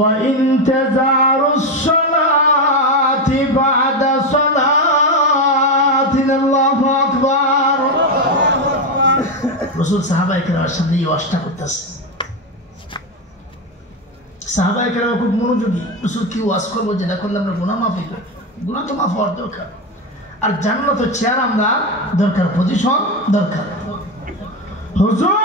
وانتظار الصلاة بعد صلاة الله أكبر رسول সাহাবায়ে কেরামের সামনে এই ওয়াজটা করতেছে সাহাবায়ে কেরাম খুব মনোযোগী রাসূল কি ওয়াজ করবো যেটা করলে আমরা গুনাহ মাফ হইব গুনাহ তো মাফ হওয়ার দরকার আর জান্নাত চেয়ার আমরা দরকার পজিশন দরকার হুজুর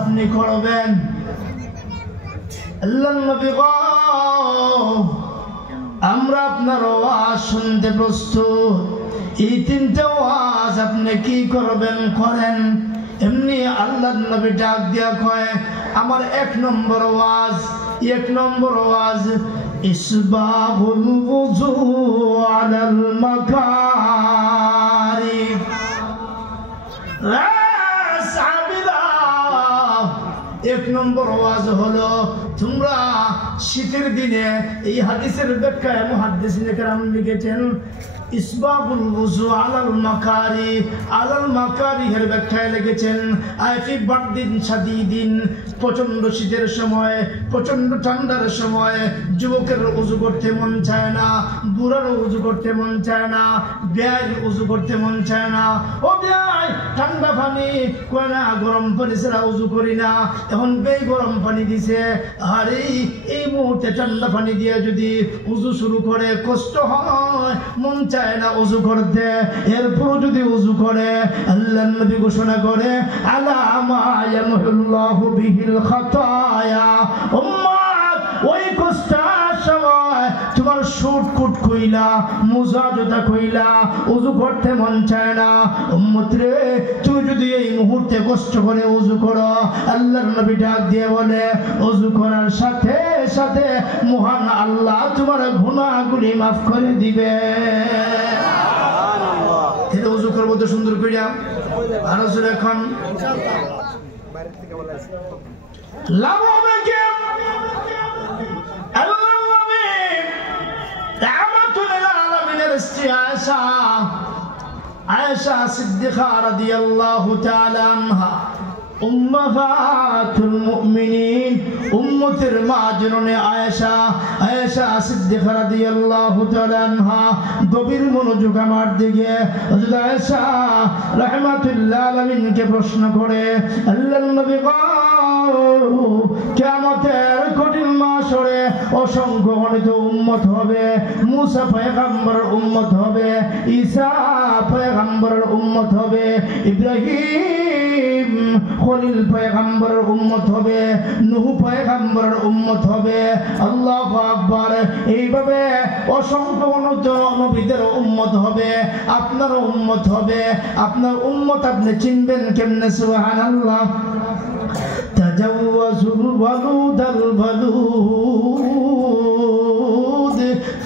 আপনি করবেন আল্লাহর নবী গো আমরা আপনার ওয়াজ শুনতে প্রস্তুত এই 3টা ওয়াজ আপনি কি করবেন করেন এমনি আল্লাহর নবী ডাক দিয়া কয় আমার 1 নম্বর ওয়াজ ইসবাহুল wuযু আলাল মাকারিম 1 নম্বর ওয়াজ হলো তোমরা শীতের দিনে এই হাদিসের ব্যাখ্যায় মুহাদ্দিসিনে কেরাম লিখেছেন ইসবাগুল wuযু আলাল মাকারি এর ব্যাখ্যায় লিখেছেন আইফি বারদিন শাদীদিন প্রচন্ড শীতের সময় প্রচন্ড ঠান্ডার সময় যুবকের ওযু করতে মন চায় না বুড়ার ওযু করতে মন চায় না বেয়ার ওযু করতে মন চায় না ও বেয়াই ঠান্ডা পানি কই না গরম পানি ছাড়া ওযু করি না এখন বেই গরম পানি দিছে আর এই মুহূর্তে ঠান্ডা পানি দিয়ে যদি ওযু শুরু করে কষ্ট হয় মন চায় না ওযু করতে এরপর যদি ওযু করে আল্লাহর নবী ঘোষণা করে আলা মা ইয়ামহুল্লাহু বিহিল খাতায়া উম্মাত ওই কষ্টের সময় তোমার শুট কুট কইলা মুজা জুতা কইলা ওযু করতে মন চায় না উম্মত রে তুমি যদি এই মুহূর্তে কষ্ট করে ওযু করো আল্লাহর নবী ডাক দিয়ে বলে ওযু করার সাথে সাথে মহান আল্লাহ তোমার গুনাহগুলি maaf করে দিবে সুবহানাল্লাহ এটা ওযু করব তো সুন্দর কইরা আর রাসূল এখন বাইরে থেকে বলাইছে লাভ হবে কি আল্লাহর নবী রাহমাতুল আলামিনের স্ত্রী আয়েশা সিদ্দিকা রাদিয়াল্লাহু তাআলা আনহা উম্মাহাতুল মুমিনিন উম্মতের মা জননী আয়েশা সিদ্দিকা রাদিয়াল্লাহু তাআলা আনহা গভীর মনোযোগ আমার দিকে হযরত আয়েশা রাহমাতুল্লাহ আলামিনকে প্রশ্ন করে আল্লাহর নবী গো কিয়ামতের কঠিন মাহশরে অসংখ্য গণিত উম্মত হবে, মুসা পয়গম্বরের উম্মত হবে, ঈসা পয়গম্বরের উম্মত হবে, ইব্রাহিম খলিল পয়গম্বরের উম্মত হবে, নূহ পয়গম্বরের উম্মত হবে। আল্লাহু আকবার। এইভাবে অসংখ্য নবীদের উম্মত হবে, আপনার উম্মত হবে। আপনার উম্মত আপনি চিনবেন কেমনে? সুবহানাল্লাহ। তাজাওয়াজুল ওয়ালুদাল ওয়ালুদ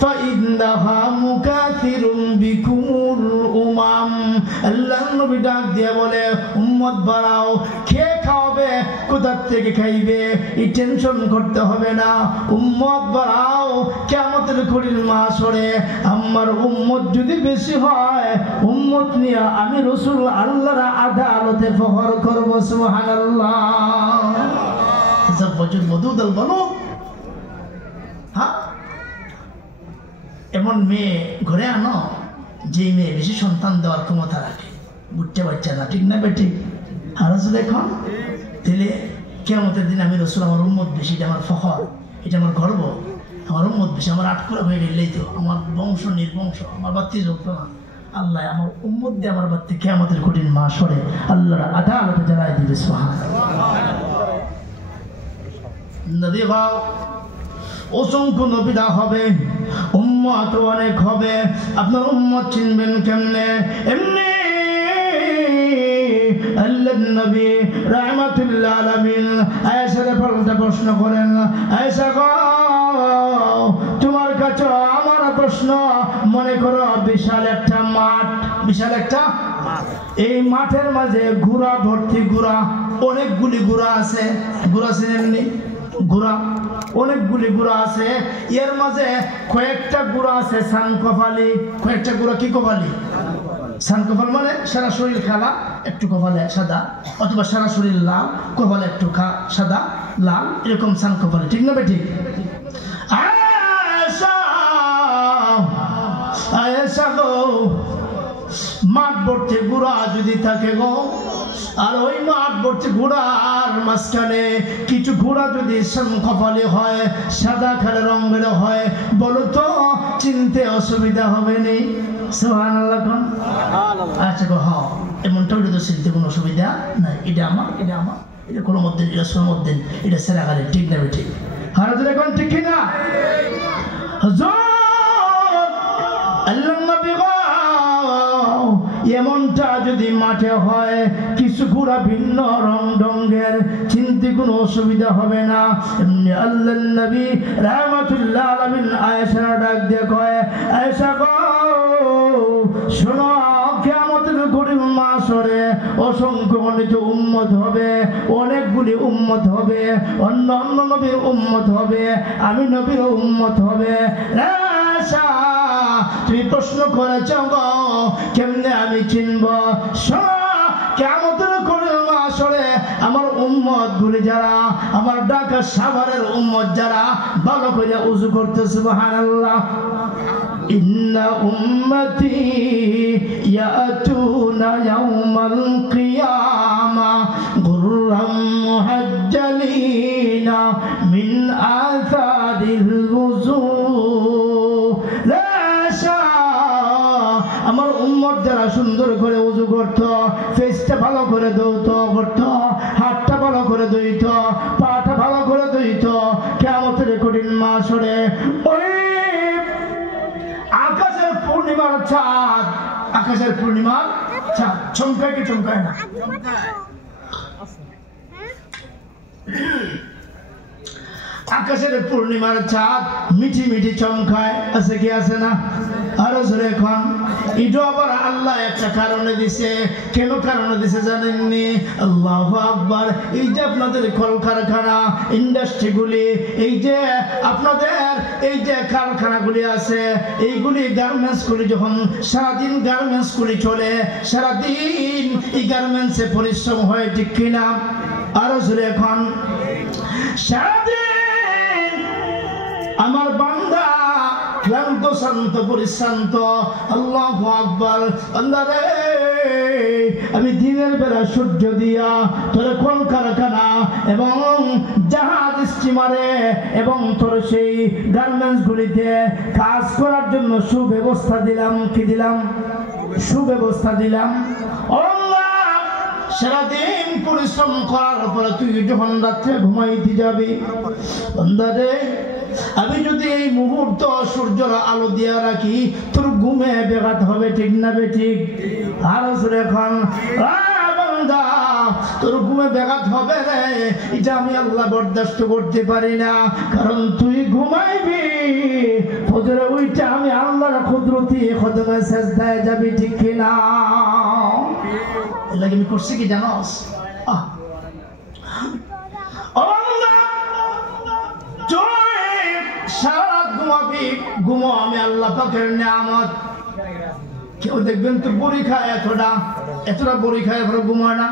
ফাইন্নাহা মুকাথিরুন বিকুমুল উমাম। আল্লাহর নবী ডাক দিয়ে বলে, উম্মত বাড়াও। কে খাওয়াবে, কোথা থেকে খাইবে, এই টেনশন করতে হবে না। উম্মত বাড়াও, কিয়ামতের কঠিন মাহশরে আমার উম্মত যদি বেশি হয়, উম্মত নিয়ে আমি রাসূল আল্লাহর আদালতে ফখর করব। সুবহানাল্লাহ। তাজাওয়াজুল ওয়ালুদাল ওয়ালুদ। হ্যাঁ, এমন মেয়ে ঘরে আনো যে মেয়ে বেশি সন্তান দেওয়ার ক্ষমতা রাখে, বুঝতে পারছে না, ঠিক না বেঠিক? আর রাসূল এখন তাহলে কিয়ামতের দিন আমি রাসূল আমার উম্মত বেশি, এটা আমার ফখর, এটা আমার গর্ব। আমার উম্মত বেশি, আমার আটকরা হয়ে গেলেই তো আমার বংশ নির্বংশ, আমার বাত্তি যোগ্য না। আল্লাহ আমার উম্মত দিয়ে আমার বাত্তি কিয়ামতের কঠিন মাহশরে আল্লাহর আদালতে জানাই দিবে। সুবহানাল্লাহ। নবী ভাও অসংখ্য নবীরা হবে, উম্মত অনেক হবে। আপনার উম্মত চিনবেন কেমনে? এমনি আল্লাহর নবী রাহমাতুল্লাহ আলামিন আয়েশার পাল্টা প্রশ্ন করেন, আয়েশা গো, তোমার কাছে আমার প্রশ্ন। মনে করো বিশাল একটা মাঠ, বিশাল একটা মাঠ। এই মাঠের মাঝে ঘোড়া ভর্তি, ঘোড়া অনেকগুলি ঘোড়া আছে। ঘোড়া চিনেননি? ঘোড়া অনেকগুলি ঘোড়া আছে। এর মাঝে কয়েকটা ঘোড়া আছে সানকফালি। কয়েকটা ঘোড়া কি কপালি? সানকফাল মানে সারা শরীর কালা, একটু কপালে সাদা, অথবা সারা শরীর লাল, কপালে একটু সাদা লাল, এরকম সানকফালি, ঠিক না বেঠিক? আয়েশা গো, মাঠ ভর্তি ঘোড়া যদি থাকে গো, আর ওই মাঠ ভর্তি ঘোড়ার মাঝখানে কিছু ঘোড়া যদি কপালে হয়, সাদা খালে রঙের হয়, বলো তো চিনতে অসুবিধা হবে নি? সুবহানাল্লাহ। আচ্ছা গো, হ্যাঁ, এমনটা ওইটা তো চিনতে কোনো অসুবিধা নাই। এটা আমার, এটা আমার, এটা কোনো মধ্যে, এটা সোনামুদ্দিন, এটা সেরাগারে, ঠিক না ঠিক? হারাজুর এখন ঠিক কিনা? আল্লাহ নবী গো, এমনটা যদি মাঠে হয়, কিছু ঘোড়া ভিন্ন রং ঢঙ্গের, চিনতে কোনো অসুবিধা হবে না। এমনি আল্লাহর নবী রাহমাতুল্লাহ আলামিন আয়েশা ডাক দিয়ে কয়, আয়েশা গো, শোনো, কিয়ামতের কঠিন মাহশরে অসংখ্য গণিত উম্মত হবে, অনেকগুলি উম্মত হবে, অন্য অন্য নবীর উম্মত হবে, আমি নবীর উম্মত হবে। আয়েশা, তুমি প্রশ্ন করেছ গো, কেমনে আমি চিনব? শোনো, কিয়ামতের কঠিন মাহশরে আমার উম্মত গুলি যারা, আমার ঢাকা সাভারের উম্মত যারা ভালো করে ওযু করতে, সুবহানাল্লাহ। ইন্না উম্মতি ইয়াতুনা ইয়াউমাল কিয়ামা গুররাম মুহাজ্জালিনা মিন আসারিল ওযু। আমার উম্মত যারা সুন্দর করে ওযু করত, ফেসটা ভালো করে ধৌত করত, হাতটা ভালো করে ধুইত, পাটা ভালো করে ধুইত, কিয়ামতের কঠিন মাহশরে ওই আকাশের পূর্ণিমার চাঁদ, আকাশের পূর্ণিমার চাঁদ চমকায় কি চমকায় না? আকাশের পূর্ণিমার চাঁদ মিঠি মিঠি চমকায়, আছে কি আছে না? আরো জোরে এখন। এটা আবার আল্লাহ একটা কারণে দিছে। কেন কারণে দিছে জানেননি? আল্লাহু আকবার। এই যে আপনাদের কলকারখানা, ইন্ডাস্ট্রিগুলি, এই যে আপনাদের এই যে কারখানাগুলি আছে, এইগুলি গার্মেন্টসগুলি যখন সারাদিন গার্মেন্টসগুলি চলে, সারাদিন এই গার্মেন্টসে পরিশ্রম হয়, ঠিক কিনা? আরো জোরে এখন। সারাদিন আমার বান্দা ক্লান্ত শান্ত পরিশ্রান্ত, আল্লাহু আকবার। বান্দা রে, আমি দিনের বেলা সূর্য দিয়া তোর কলকারখানা এবং জাহাজ স্টিমারে এবং তোর সেই গার্মেন্টস গুলিতে কাজ করার জন্য সুব্যবস্থা দিলাম। কি দিলাম? সুব্যবস্থা দিলাম। সারাদিন পরিশ্রম করার পরে তুই যখন রাত্রে ঘুমাইতে যাবি, বান্দারে আমি যদি এই মুহূর্ত সূর্যের আলো দিয়ে রাখি তোর ঘুমে ব্যাঘাত হবে, ঠিক না বেঠিক? আর এখন বান্দা তোর ঘুমে ব্যাঘাত হবে রে, এটা আমি আল্লাহ বরদাস্ত করতে পারি না। কারণ তুই ঘুমাইবি, ফজরে ওইটা আমি আল্লাহর কুদরতি কদমে সেজদায় যাবি, ঠিক কিনা? এর লাগে আমি করছি কি জানোস? সারা ঘুমাবি, ঘুমো আমি আল্লাহ পাকের নিয়ামত। কেউ দেখবেন তো বড়ি খায় এতটা বড়ি খায় এরপরে ঘুমায় না।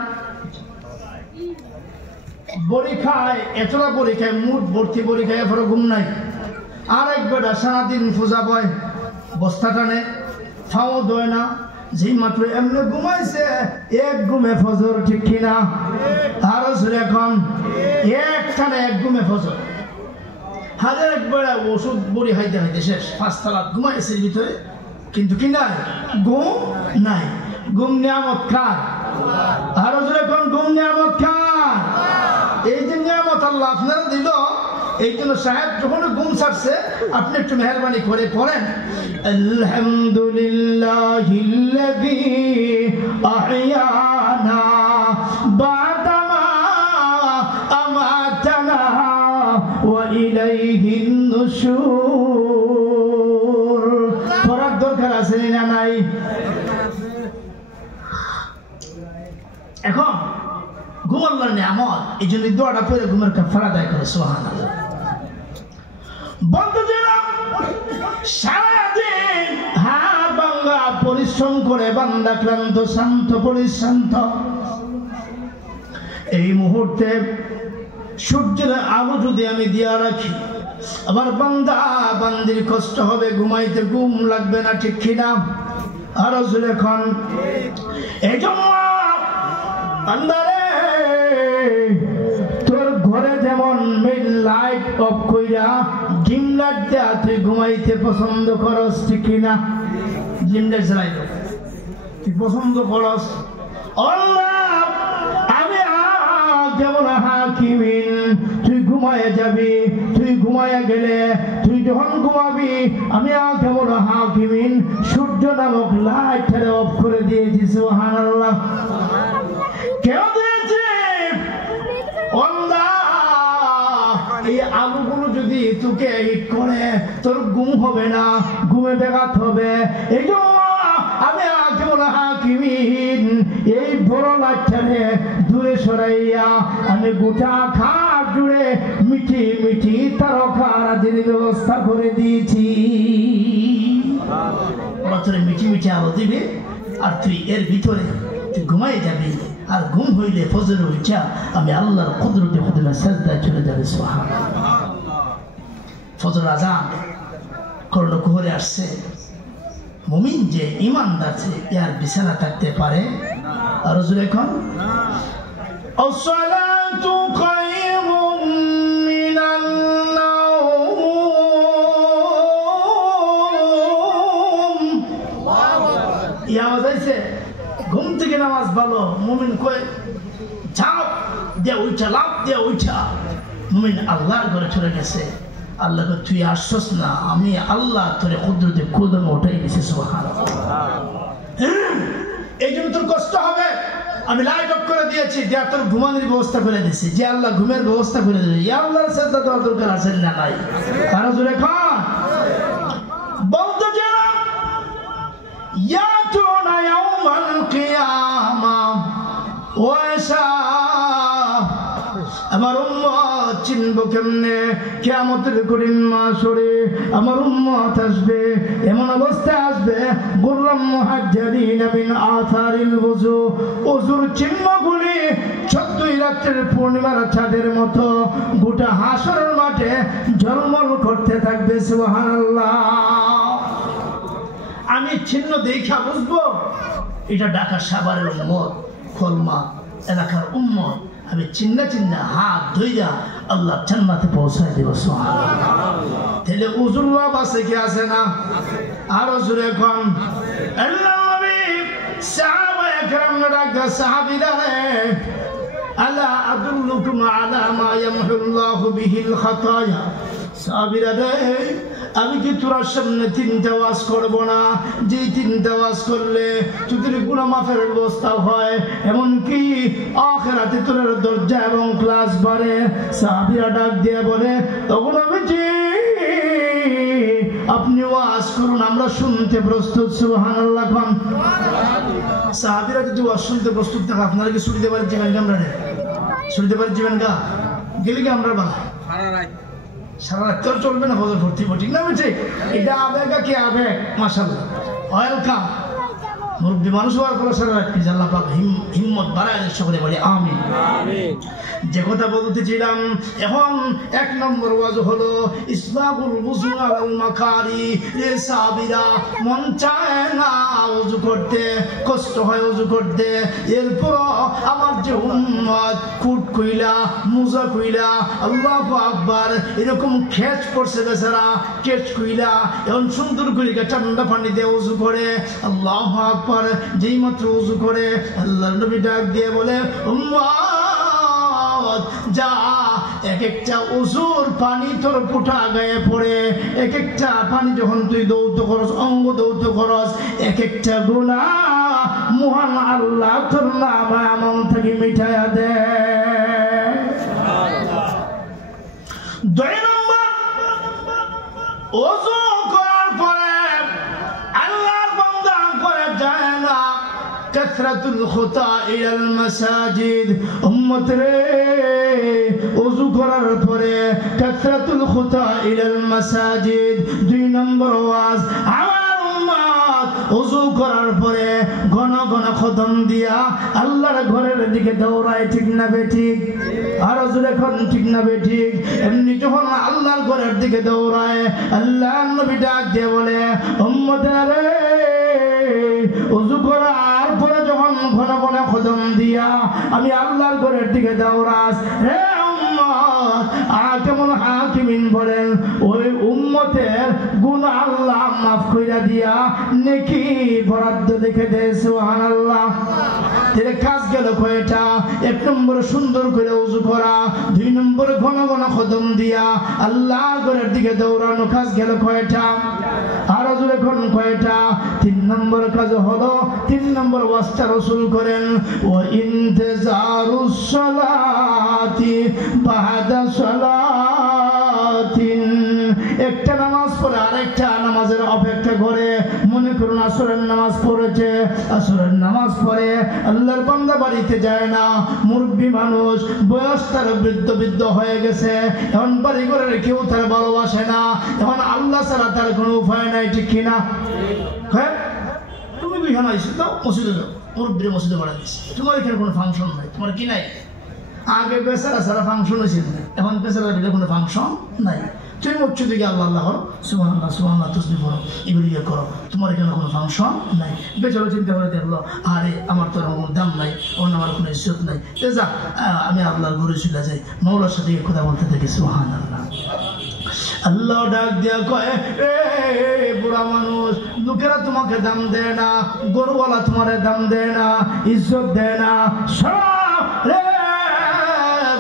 বড়ি খায় এতটা বড়ি খায়, মুঠ ভর্তি বড়ি খায় এরপরে ঘুম নাই। আর এক বেটা সারাদিন পূজা বয়, বস্তা টানে, ফাও দয় না, যেই মাত্র এমনি ঘুমাইছে এক ঘুমে ফজর, ঠিক কিনা? আরো এখন একখানে এক ঘুমে ফজর। হাজার একবার ওষুধ বড়ি হাইতে হাইতে শেষ, 5 তালা ঘুমাইছে ভিতরে, কিন্তু কি নাই? ঘুম নাই। ঘুম নিয়ামত কার? আরো এখন ঘুম নিয়ামত কার? এই যে নিয়ামত আল্লাহ আপনারা দিল, এই জন্য সাহেব যখন ঘুম ছাড়ছে আপনি একটু মেহরবানি করে পড়েন আলহামদুলিল্লাহিল্লাযী আহইয়ানা বা'দামা আমাতানা ওয়া ইলাইহিন নুশুর। পড়ার দরকার আছে না নাই? এখন ঘুম আল্লাহর নিয়ামত, এই জন্য দোয়াটা পড়ে ঘুমের কাফারা আদায় করে। সুবহানাল্লাহ। বন্ধুরা, সারাদিন হাড় ভাঙা পরিশ্রম করে বান্দা ক্লান্ত, শান্ত পরিশ্রান্ত। এই মুহূর্তে সূর্যের আলো যদি আমি দিয়া রাখি, আবার বান্দা বান্দির কষ্ট হবে, ঘুমাইতে ঘুম লাগবে না, ঠিক কিনা? আরো এখন এই জন্য বান্দারে তোর ঘরে যেমন লাইট অফ কইরা ডিম লাইট দেয়া তুই ঘুমাইতে পছন্দ করস, ঠিক কিনা? ডিম লাইট জ্বালাইল তুই পছন্দ করস। আমি যেমন হাকিমিন, তুই ঘুমায় যাবি, তুই ঘুমায় গেলে তুই যখন ঘুমাবি আমি কেমন হাকিমিন সূর্য নামক লাইট অফ করে দিয়েছি। সুবহানাল্লাহ। কেউ দিয়েছে এই আলুগুলো যদি তোকে হিট করে তোর ঘুম হবে না, ঘুমে ব্যাঘাত হবে। এই জন্য আমি কেমন হাকিমিন এই বড় লাইটটারে দূরে সরাইয়া আমি গোটা খাট জুড়ে মিঠি মিঠি তারকারাজির ব্যবস্থা করে দিয়েছি। ওরা তোরে মিঠি মিঠি আলো দিবে আর তুই এর ভিতরে তুই ঘুমাই যাবি। আর ঘুম হইলে ফজর উঠা আমি আল্লাহর কুদরতে কদমে সেজদায় চলে যাবে। সুবহানাল্লাহ। ফজর আযান করলো, ঘরে আসছে। মুমিন যে ঈমানদার সে এর বিছানা থাকতে পারে? আর হুজুর এখন আসসালাতু খায়রুম মিনান নাওম। ইয়া ওয়াজাইছে ঘুম থেকে নামাজ ভালো। মুমিন কয় ঝাঁপ দিয়ে উঠা, লাভ দিয়ে উঠা। মুমিন আল্লাহর ঘরে চলে গেছে। আল্লাহ তুই আসছস না, আমি আল্লাহ তোরে কুদরতে কদমে উঠাই দিয়েছি। সুবহানাল্লাহ। এই জন্য তোর কষ্ট হবে, আমি লাইট অফ করে দিয়েছি, দেয়া তোর ঘুমানোর ব্যবস্থা করে দিয়েছি। যে আল্লাহ ঘুমের ব্যবস্থা করে দিয়েছে, ইয়া আল্লাহর সাজদা দেওয়ার দরকার আছে না নাই? কারো জোরে খান বলতে যারা ইয়াতুনা ইয়াউমাল কিয়ামা ওয়াসা। আমার উম্মত চিনব কেমনে কিয়ামতের কঠিন মাসরে? আমার উম্মত আসবে এমন অবস্থা আসবে গুররাম মুহাজ্জালিন মিন আথারিল ওযু, ওযুর চিহ্নগুলি 14 রাতের পূর্ণিমার চাঁদের মতো গোটা হাসরের মাঠে ঝলমল করতে থাকবে। সুবহানাল্লাহ। আমি চিহ্ন দেখা বুঝবো এটা ঢাকা সাভারের উম্মত, খলমা এলাকার উম্মত। আমি চিন্না হাত ধুইয়া আল্লাহ জান্নাতে পৌঁছায় দেব। সুবহানাল্লাহ। তাহলে উজুর লাভ আছে কি আছে না? আরো জোরে কোন আল্লাহ নবী সাহাবায়ে কেরামরা ডাকা সাহাবীরা রে, আলা আদুল্লুকুম আলা মা ইয়ামহুল্লাহু বিহিল খাতায়া। সাহাবীরা রে, আমি কি তোর সামনে তিনটা ওয়াজ করবো না? যে তিনটা ওয়াজ করলে তোদের গুনাহ মাফের ব্যবস্থা হয়, এমনকি আখিরাতে তোর দরজা এবং ক্লাস বাড়ে। সাহাবীরা ডাক দিয়ে বলে, তখন আমি আপনি ওয়াজ করুন, আমরা শুনতে প্রস্তুত। সুবহানাল্লাহ। সাহাবীরা যদি ওয়াজ শুনতে প্রস্তুত থাকে, আপনারা কি শুনতে পারেন? জীবন আমরা শুনতে পারি জীবন গা গেলে কি আমরা বাংলা সারা রাত চলবে না, ফজর ভর্তি ঠিক না? ঠিক, এটা আবেগ কি আবেগ। মাশাআল্লাহ, ওয়েলকাম। মুরব্বী মানুষ হওয়ার পরে সারা রাত কি আল্লাহ পাক হিম্মত বাড়ায় সকলে বলে আমিন। যে কথা বলতেছিলাম, এখন এক নম্বর ওয়াজ হলো ইসবাগুল ওযু আলাল মাকারি। রে সাহাবীরা, মন চায় না ওযু করতে, কষ্ট হয় ওযু করতে। এরপর আমার যে উম্মত কুট কইলা মুজা কইলা আল্লাহু আকবার এরকম খেচ পড়ছে বেচারা, কেচ কইলা এখন সুন্দর করে ঠান্ডা পানি দিয়ে ওযু করে। আল্লাহু আকবার। যেই মাত্র ওযু করে আল্লাহর নবী ডাক দিয়ে বলে, উম্মত যা, এক একটা ওযুর পানি তোর ফুটা গায়ে পড়ে, এক একটা পানি যখন তুই দৌত করস, অঙ্গ দৌত করস, এক একটা গুনাহ মহান আল্লাহ তোর নামে আমল থেকে মিটাইয়া দে। দুই নম্বর, ওযু করার পরে আল্লাহর বান্দা করে যায় না কাসরাতুল খুতা ইলাল মাসাজিদ। উম্মত রে, ওযু করার পরে কাসরাতুল খুতা ইলাল মাসাজিদ। দুই নম্বর ওয়াজ, আমার উম্মত ওযু করার পরে ঘন ঘন কদম দিয়া আল্লাহর ঘরের দিকে দৌড়ায়। ঠিক না বেঠিক? আরো জোরে কোন ঠিক না বেঠিক? এমনি যখন আল্লাহর ঘরের দিকে দৌড়ায়, আল্লাহর নবী ডাক দিয়ে বলে, উম্মতেরা রে, ওযু করার পরে যখন ঘন ঘন কদম দিয়া আমি আল্লাহর ঘরের দিকে দৌড়াস, হে উম্মত, কেমন হাকিমিন বলেন, ওই উম্মতের গুনাহ আল্লাহ মাফ কইরা দিয়া নেকি বরাদ্দ লিখে দেয়। সুবহানাল্লাহ। তাহলে কাজ গেল কয়টা? এক নম্বর সুন্দর করে ওযু করা, দুই নম্বর ঘন ঘন কদম দিয়া আল্লাহর ঘরের দিকে দৌড়ানো। কাজ গেল কয়টা? আরো জোরে কোন কয়টা? তিন নম্বর কাজ হলো, তিন নম্বর ওয়াজটা রাসূল করেন, ওয়া ইনতিজারুস সালাতি বাদা সালাতিন। একটা নামাজ পড়ে আরেকটা নামাজের অপেক্ষা করে। মনে করুন আসরের নামাজ পড়েছে, আসরের নামাজ পড়ে আল্লাহর বান্দা বাড়িতে যায় না, মুরব্বী মানুষ, বয়স তার বৃদ্ধ হয়ে গেছে, এখন বাড়ি ঘরের কেউ তার ভালোবাসে না, এখন আল্লাহ ছাড়া তার কোনো উপায় নাই। ঠিক কিনা? হ্যাঁ, তুমি দুইখানে আইসো তো মসজিদে যাও, মুরব্বী মসজিদে বাড়া দিচ্ছে, তোমার এখানে কোনো ফাংশন নাই, তোমার কি নাই? আগে বেচারা সারা ফাংশন হয়েছিল, এখন বেচারা দিলে কোনো ফাংশন নাই। তুমি মসজিদ দিকে আল্লাহ আল্লাহ করো, সুবহানাল্লাহ সুবহানাল্লাহ তসবিহ করো, এগুলো ইয়ে করো, তোমার এখানে কোনো ফাংশন নাই। বেচারা চিন্তা করে দেখলো, আরে আমার তো কোনো দাম নাই, অন্য আমার কোনো ইজ্জত নাই, যা আমি আল্লাহর ঘরে চলে যাই, মৌলার সাথে কথা বলতে থাকি। সুবহানাল্লাহ। আল্লাহ ডাক দিয়া কয়, এ বুড়া মানুষ, লোকেরা তোমাকে দাম দেয় না, গরুওয়ালা তোমার দাম দেয় না, ইজ্জত দেয় না। সব রে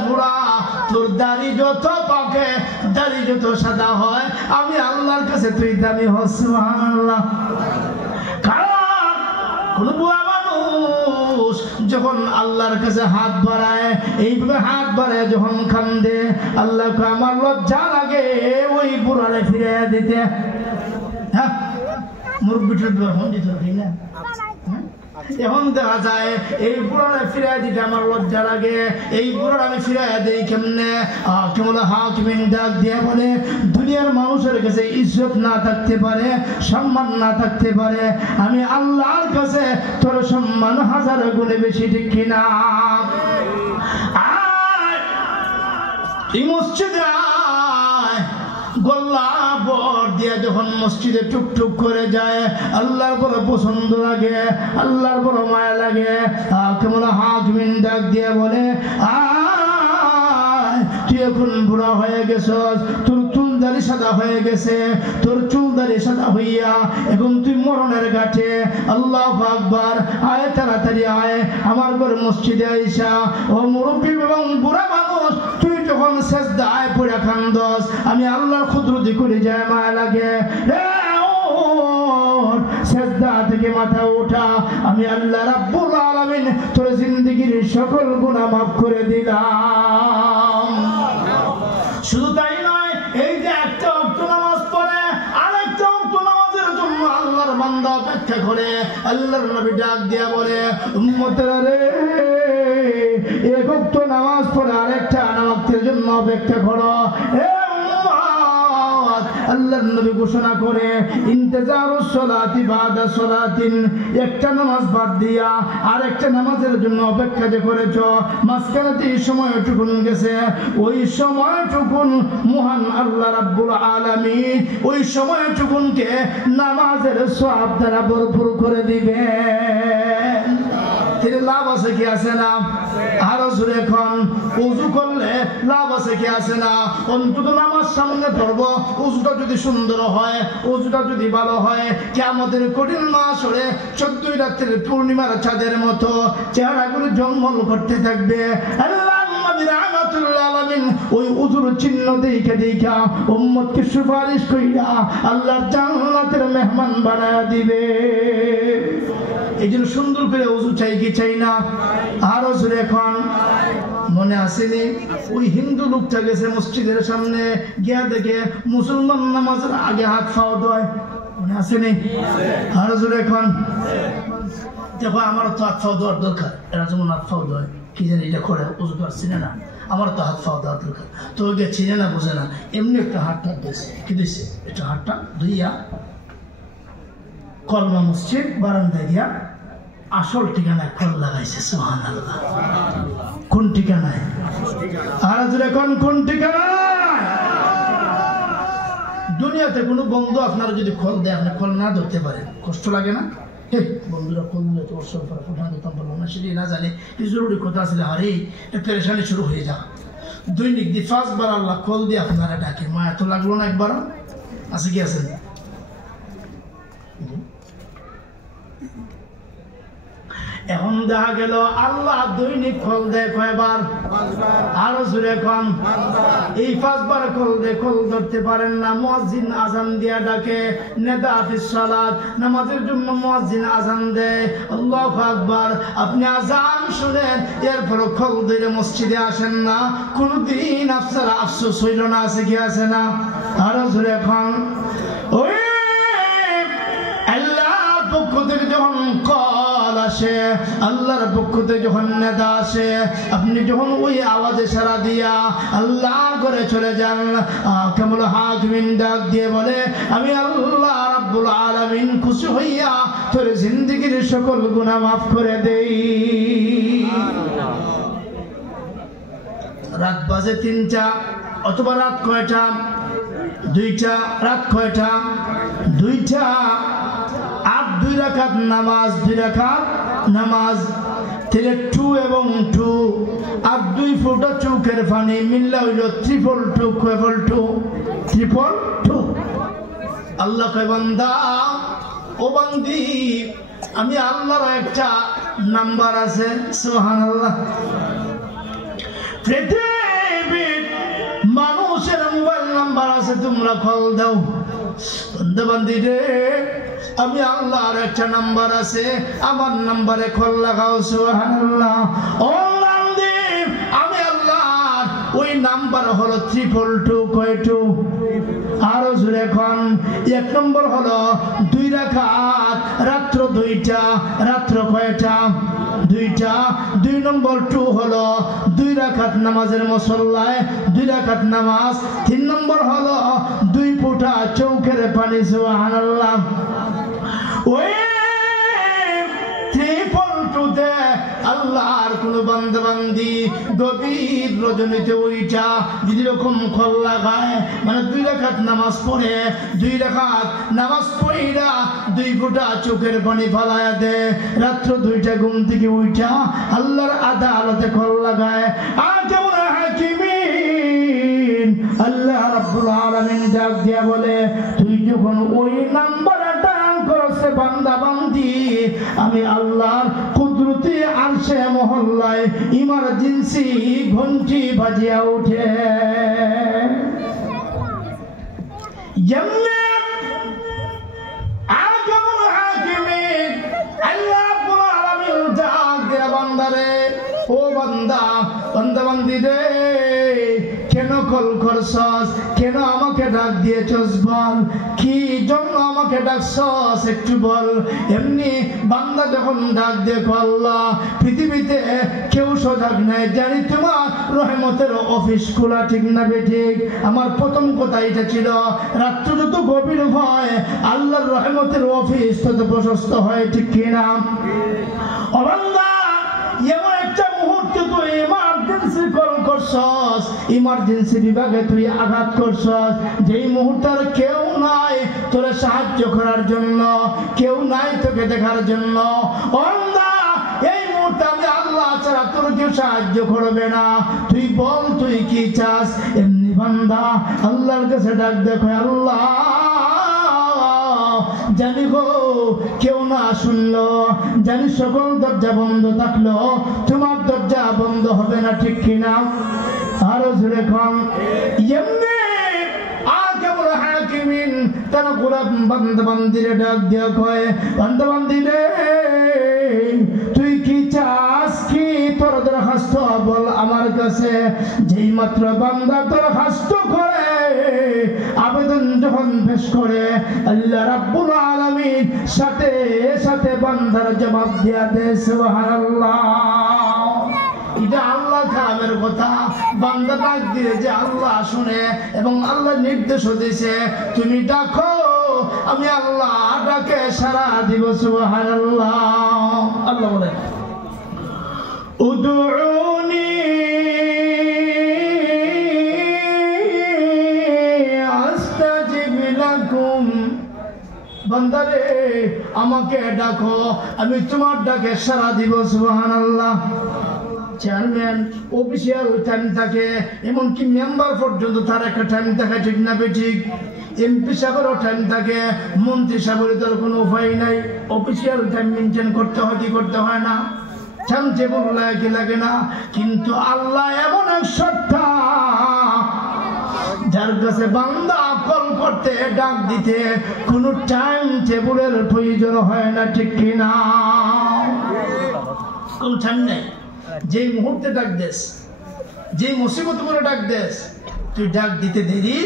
বুড়া, তোর দাড়ি যত পাকে, দাড়ি যত সাদা হয়, আমি আল্লাহর কাছে তুই দামি হ। সুবহানাল্লাহ। কারণ কোন বুড়া মানুষ যখন আল্লাহর কাছে হাত বাড়ায়, এইভাবে হাত বাড়ায় যখন কান্দে, আল্লাহকে আমার লজ্জা লাগে ওই বুড়ারে ফিরে দিতে। হ্যাঁ, মুরব্বিটার ফোন দিতে ঠিক না? এখন দেখা যায় এই বুড়ারে ফিরাই দিতে আমার লজ্জা লাগে। এই বুড়ার আমি ফিরাই দিই কেমনে? কেমন হাকিমিন ডাক দিয়ে বলে, দুনিয়ার মানুষের কাছে ইজ্জত না থাকতে পারে, সম্মান না থাকতে পারে, আমি আল্লাহর কাছে তোর সম্মান হাজার গুণে বেশি। ঠিক কিনা? এই মসজিদে গলা বর দিয়ে যখন মসজিদে টুকটুক করে যায়, আল্লাহর বড় পছন্দ লাগে, আল্লাহর বড় মায়া লাগে। কেমন হাকিম ডাক দিয়ে বলে, তুই এখন বুড়া হয়ে গেছস, তোর চুলদারি সাদা হয়ে গেছে, তোর চুলদারি সাদা হইয়া এখন তুই মরণের ঘাটে। আল্লাহু আকবার, আয় তাড়াতাড়ি আয় আমার ঘরে মসজিদে আইসা। ও মুরব্বী এবং বুড়া মানুষ, তুই যখন সেজদায় পড়ে কান্দস, আমি আল্লাহর কুদরতি করে যায় মায়া লাগে। সেজদা থেকে মাথা ওঠা, আমি আল্লাহ রাব্বুল আলামিন তোর জিন্দেগীর সকল গুনাহ মাফ করে দিলাম। শুধু তাই নয়, এই যে একটা ওয়াক্ত নামাজ পড়ে আরেকটা ওয়াক্ত নামাজের জন্য আল্লাহর বান্দা অপেক্ষা করে। আল্লাহর নবী ডাক দিয়া বলে, উম্মতেরা রে, এক ওয়াক্ত নামাজ পড়ে আরেকটা ওয়াক্তের জন্য অপেক্ষা করো। আল্লাহর নবী ঘোষণা করে, ইন্তেজারুস সালাতি বাদা সালাতিন, একটা নামাজ বাদ দিয়া আরেকটা নামাজের জন্য অপেক্ষা যে করেছো, মাঝখানে যে সময়টুকুন গেছে, ওই সময়টুকুন মহান আল্লাহ রাব্বুল আলামিন ওই সময়টুকুনকে নামাজের সওয়াব দ্বারা ভরপুর করে দিবেন। তিনি লাভ আছে কি আছে না? আরো জোরে এখন, ওযু করলে লাভ আছে কি আছে না? অন্তত নামাজ সামনে পড়বো, ওযুটা যদি সুন্দর হয়, ওযুটা যদি ভালো হয়, কিয়ামতের কঠিন মাহশরে 14 রাত্রির পূর্ণিমার চাঁদের মতো চেহারাগুলো জলমল করতে থাকবে। আল্লাহ নবী রাহমাতুল্লাহ আলামিন ওই ওযুর চিহ্ন দেখা দেখা উম্মতকে সুপারিশ কইরা আল্লাহর জান্নাতের মেহমান বানায়া দিবে। এই জন্য সুন্দর করে ওযু চাই কি চাই না? আরো জোরে এখন। মনে আসেনি ওই হিন্দু লোকটা গেছে মসজিদের সামনে গিয়া দেখে মুসলমান নামাজের আগে হাত পাও ধোয়, মনে আসেনি? আরো জোরে এখন। দেখো আমার তো হাত পাও দেওয়ার দরকার, এরা যেমন হাত পাও ধোয়, কি জানি এটা করে ওযু তো আর চিনে না, আমার তো হাত পাও দেওয়ার দরকার। তো ওকে চিনে না, বোঝে না, এমনি একটা হাতটা দিয়েছে, কি দিচ্ছে, একটা হাতটা ধুইয়া কলমা মসজিদ বারান্দায় দিয়া আসল ঠিকানায় ফল লাগাইছে। সুবহানাল্লাহ। কোন ঠিকানায়? আর জোরে কোন ঠিকানায়? দুনিয়াতে কোনো বন্ধু আপনারা যদি ফল দেয়, আপনি ফল না ধরতে পারেন, কষ্ট লাগে না? বন্ধুরা ফল দিলে তো ওর পরে ফুটান দিতাম, বলবো না সেটি না জানে কি জরুরি কথা আসলে, আরে এটা পেরেশানি শুরু হয়ে যা। দৈনিক দি 5 বার আল্লাহ ফল দিয়ে আপনারা ডাকে, মায়া তো লাগলো না একবার? আছে কি আছেন? এখন দেখা গেল আল্লাহ দৈনিক ফল দেয় কয়বার? 5 বার। আরো জোরে কম। এই 5 বার ফল ধরতে পারেন না, মুয়াজ্জিন আযান দিয়া ডাকে, নেদা ফিস সালাত, নামাজের জন্য মুয়াজ্জিন আযান দেয়, আল্লাহু আকবার। আপনি আযান শুনেন, এরপর ফল ধরে মসজিদে আসেন না, কোনদিন আপনার আফসোস হইল না? আছে কি আছে না? আরো জোরে কম। ওই আল্লাহর পক্ষ থেকে যখন কল আসে, আল্লাহর পক্ষ থেকে যখন নেদা আসে, আপনি যখন ওই আওয়াজে সাড়া দিয়া আল্লাহর ঘরে চলে যান, কেমন হাকিম ডাক দিয়ে বলে, আমি আল্লাহ রাব্বুল আলামিন খুশি হইয়া তোর জিন্দেগীর সকল গুনাহ মাফ করে দেই। রাত বাজে 3টা অথবা রাত কয়টা? 2টা। রাত কয়টা? 2টা। আর 2 রাকাত নামাজ, 2 রাকাত নামাজ, তাহলে 2 এবং 2 আর 2 ফোঁটা চোখের পানি মিললে হইল 322। আল্লাহ কয়, বান্দা ও বান্দি, আমি আল্লাহর একটা নাম্বার আছে, সুবহানাল্লাহ। পৃথিবীর মানুষের মোবাইল নাম্বার আছে, তোমরা কল দাও। বান্দা বান্দি রে, আমি আল্লাহর একটা নাম্বার আছে, আমার নাম্বারে কল লাগাও। সুবহানাল্লাহ। ও বান্দি, আমি আল্লাহর ওই নাম্বার হলো 322। কয়টু? আরো জোরে এখন। 1 নম্বর হলো 2 রাকাত, রাত্র 2টা। রাত্র কয়টা? 2টা। 2 নম্বর 2 হলো 2 রাকাত নামাজের মুসল্লায় 2 রাকাত নামাজ। 3 নম্বর হলো 2 ফোঁটা চোখের পানি। সুবহানাল্লাহ। ওই 322 তে আল্লাহর কোন কোনো বান্দা বান্দি গভীর রজনীতে ওইটা যদি রকম খল লাগায় মানে 2 রাকাত নামাজ পড়ে 2 রাকাত নামাজ পড়িরা 2 ফোঁটা চোখের পানি ফালায়া দেয় রাত্র 2টা ঘুম থেকে উইটা আল্লাহর আদালতে খল লাগায় আর যেমন হাকিমিন আল্লাহ রাব্বুল আলামিন ডাক দিয়া বলে তুই যখন ওই নাম্বারে টান করছে বান্দা বান্দি আমি আল্লাহর কুদরতি আরশে মহল্লায় ইমার্জেন্সি ঘন্টি বাজিয়া ওঠে যেমনে আজমুল হাকিমিন আল্লাহ রাব্বুল আলামিন ডাক দিয়া বান্দারে ও বান্দা বান্দা বান্দি রে কেন কল করছস কেন আমাকে ডাক দিয়েছস বল কি জন্য আমাকে ডাকছস একটু বল এমনি বান্দা যখন ডাক দেখো আল্লাহ পৃথিবীতে কেউ সজাগ নাই জানি তোমার রহমতের অফিস খোলা ঠিক না বেঠিক আমার প্রথম কথা এটা ছিল রাত্র যত গভীর হয় আল্লাহর রহমতের অফিস তত প্রশস্ত হয় ঠিক কিনা ও বান্দা এমন একটা মুহূর্তে তুই ইমার্জেন্সি কল করছস ইমার্জেন্সি বিভাগে তুই আঘাত করছস যেই মুহূর্তের কেউ নাই তোর সাহায্য করার জন্য কেউ নাই তোকে দেখার জন্য এই মুহূর্তে আমি আল্লাহ ছাড়া তোর কেউ সাহায্য করবে না তুই বল তুই কি চাস এমনি বান্দা আল্লাহর কাছে ডাক দেখো আল্লাহ জানি গো কেউ না শুনলো জানি সকল দরজা বন্ধ থাকলো তোমার দরজা বন্ধ হবে না ঠিক কিনা আরো জোরে কম এমনি আজমুল হাকিমিন তার গোলাপ বান্দা বান্দিরে ডাক দিয়া কয় বান্দা বান্দিরে তুই কি চাস কি তোর দরখাস্ত বল আমার কাছে যেই মাত্র বান্দা দরখাস্ত করে আবেদন যখন পেশ করে আল্লাহ রাব্বুল আলামিন সাথে সাথে বান্দার জবাব দিয়া দেয় সুবহানাল্লাহ এটা আল্লাহ কালামের কথা বান্দা ডাক দিয়ে যে আল্লাহ শুনে এবং আল্লাহ নির্দেশ দিয়েছে তুমি ডাকো আমি আল্লাহ ডাকে সাড়া দিব সুবহানাল্লাহ আল্লাহ বলে উদউনি আস্তাজিব লাকুম বান্দারে আমাকে ডাকো আমি তোমার ডাকে সাড়া দিব সুবহানাল্লাহ চেয়ারম্যান অফিসিয়াল টাইম থাকে এমনকি মেম্বার পর্যন্ত তার একটা টাইম থাকে ঠিক না বেঠিক এমপি সাহেবেরও টাইম থাকে মন্ত্রী সাহেবের তার কোনো উপায় নাই অফিসিয়াল টাইম মেনটেন করতে হয় কি করতে হয় না টাইম টেবিল লাগে লাগে না কিন্তু আল্লাহ এমন এক সত্তা যার কাছে বান্দা কল করতে ডাক দিতে কোনো টাইম টেবিলের প্রয়োজন হয় না ঠিক কিনা কোন টাইম নেই যে মুহূর্তে ডাক দেস যে মুসিবত করে ডাক দেস তুই ডাক দিতে দেরি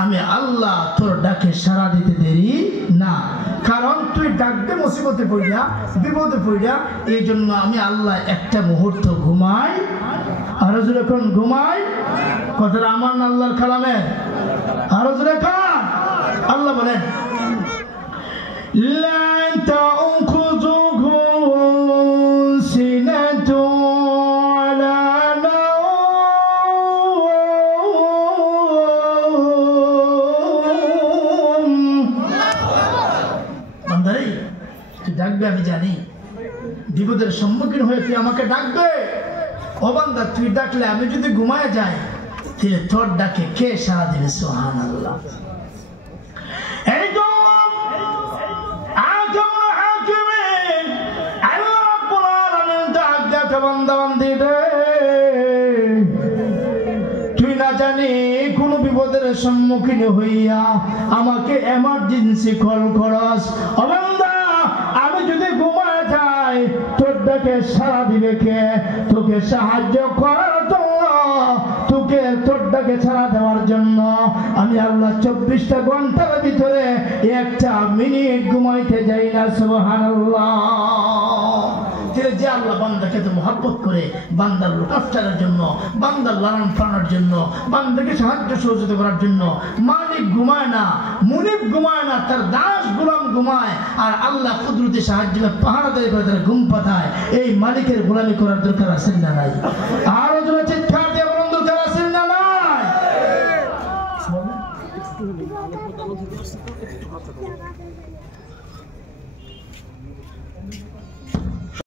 আমি আল্লাহ তোর ডাকে সাড়া দিতে দেরি না কারণ তুই ডাকবে মুসিবতে পড়িয়া বিপদে পড়িয়া এই জন্য আমি আল্লাহ একটা মুহূর্ত ঘুমাই আরো যখন ঘুমাই কথাটা আমার না আল্লাহর কালামে আরো যখন আল্লাহ বলেন লা তাউখুযুহু সিনাতু ডাকবে আমি জানি বিপদের সম্মুখীন হয়ে তুই আমাকে ডাকবে ও বান্দা তুই ডাকলে আমি যদি ঘুমায় যাই তাহলে তোর ডাকে কে সাড়া দিবে সুবহানাল্লাহ এই তো আজমুল হাকিমিন আল্লাহ রাব্বুল আলামিন ডাক দেখে বান্দা বান্দি রে তুই না জানি কোন বিপদের সম্মুখীন হইয়া আমাকে এমার্জেন্সি কল করস ও বান্দা আমি যদি ঘুমায় যাই তোর ডাকে সাড়া দিবে কে তোকে সাহায্য করার জন্য তোকে তোর ডাকে সাড়া দেওয়ার জন্য আমি আল্লাহ 24টা ঘন্টার ভিতরে 1টা মিনিট ঘুমাইতে যাই না সুবহানাল্লাহ দিলে যে আল্লাহ বান্দাকে তো মহব্বত করে বান্দার লোকাচারের জন্য, বান্দার লালন পালনের জন্য, বান্দাকে সাহায্য সহযোগিতা করার জন্য মালিক ঘুমায় না, মুনিব ঘুমায় না, তার দাস গোলাম ঘুমায়, আর আল্লাহ কুদরতি সাহায্য পাহারাদারি করে তারা ঘুম পাঠায়। এই মালিকের গোলামি করার দরকার আছে না নাই? আরো জোরে চিৎকার দিয়ে বলুন দরকার আছে না নাই?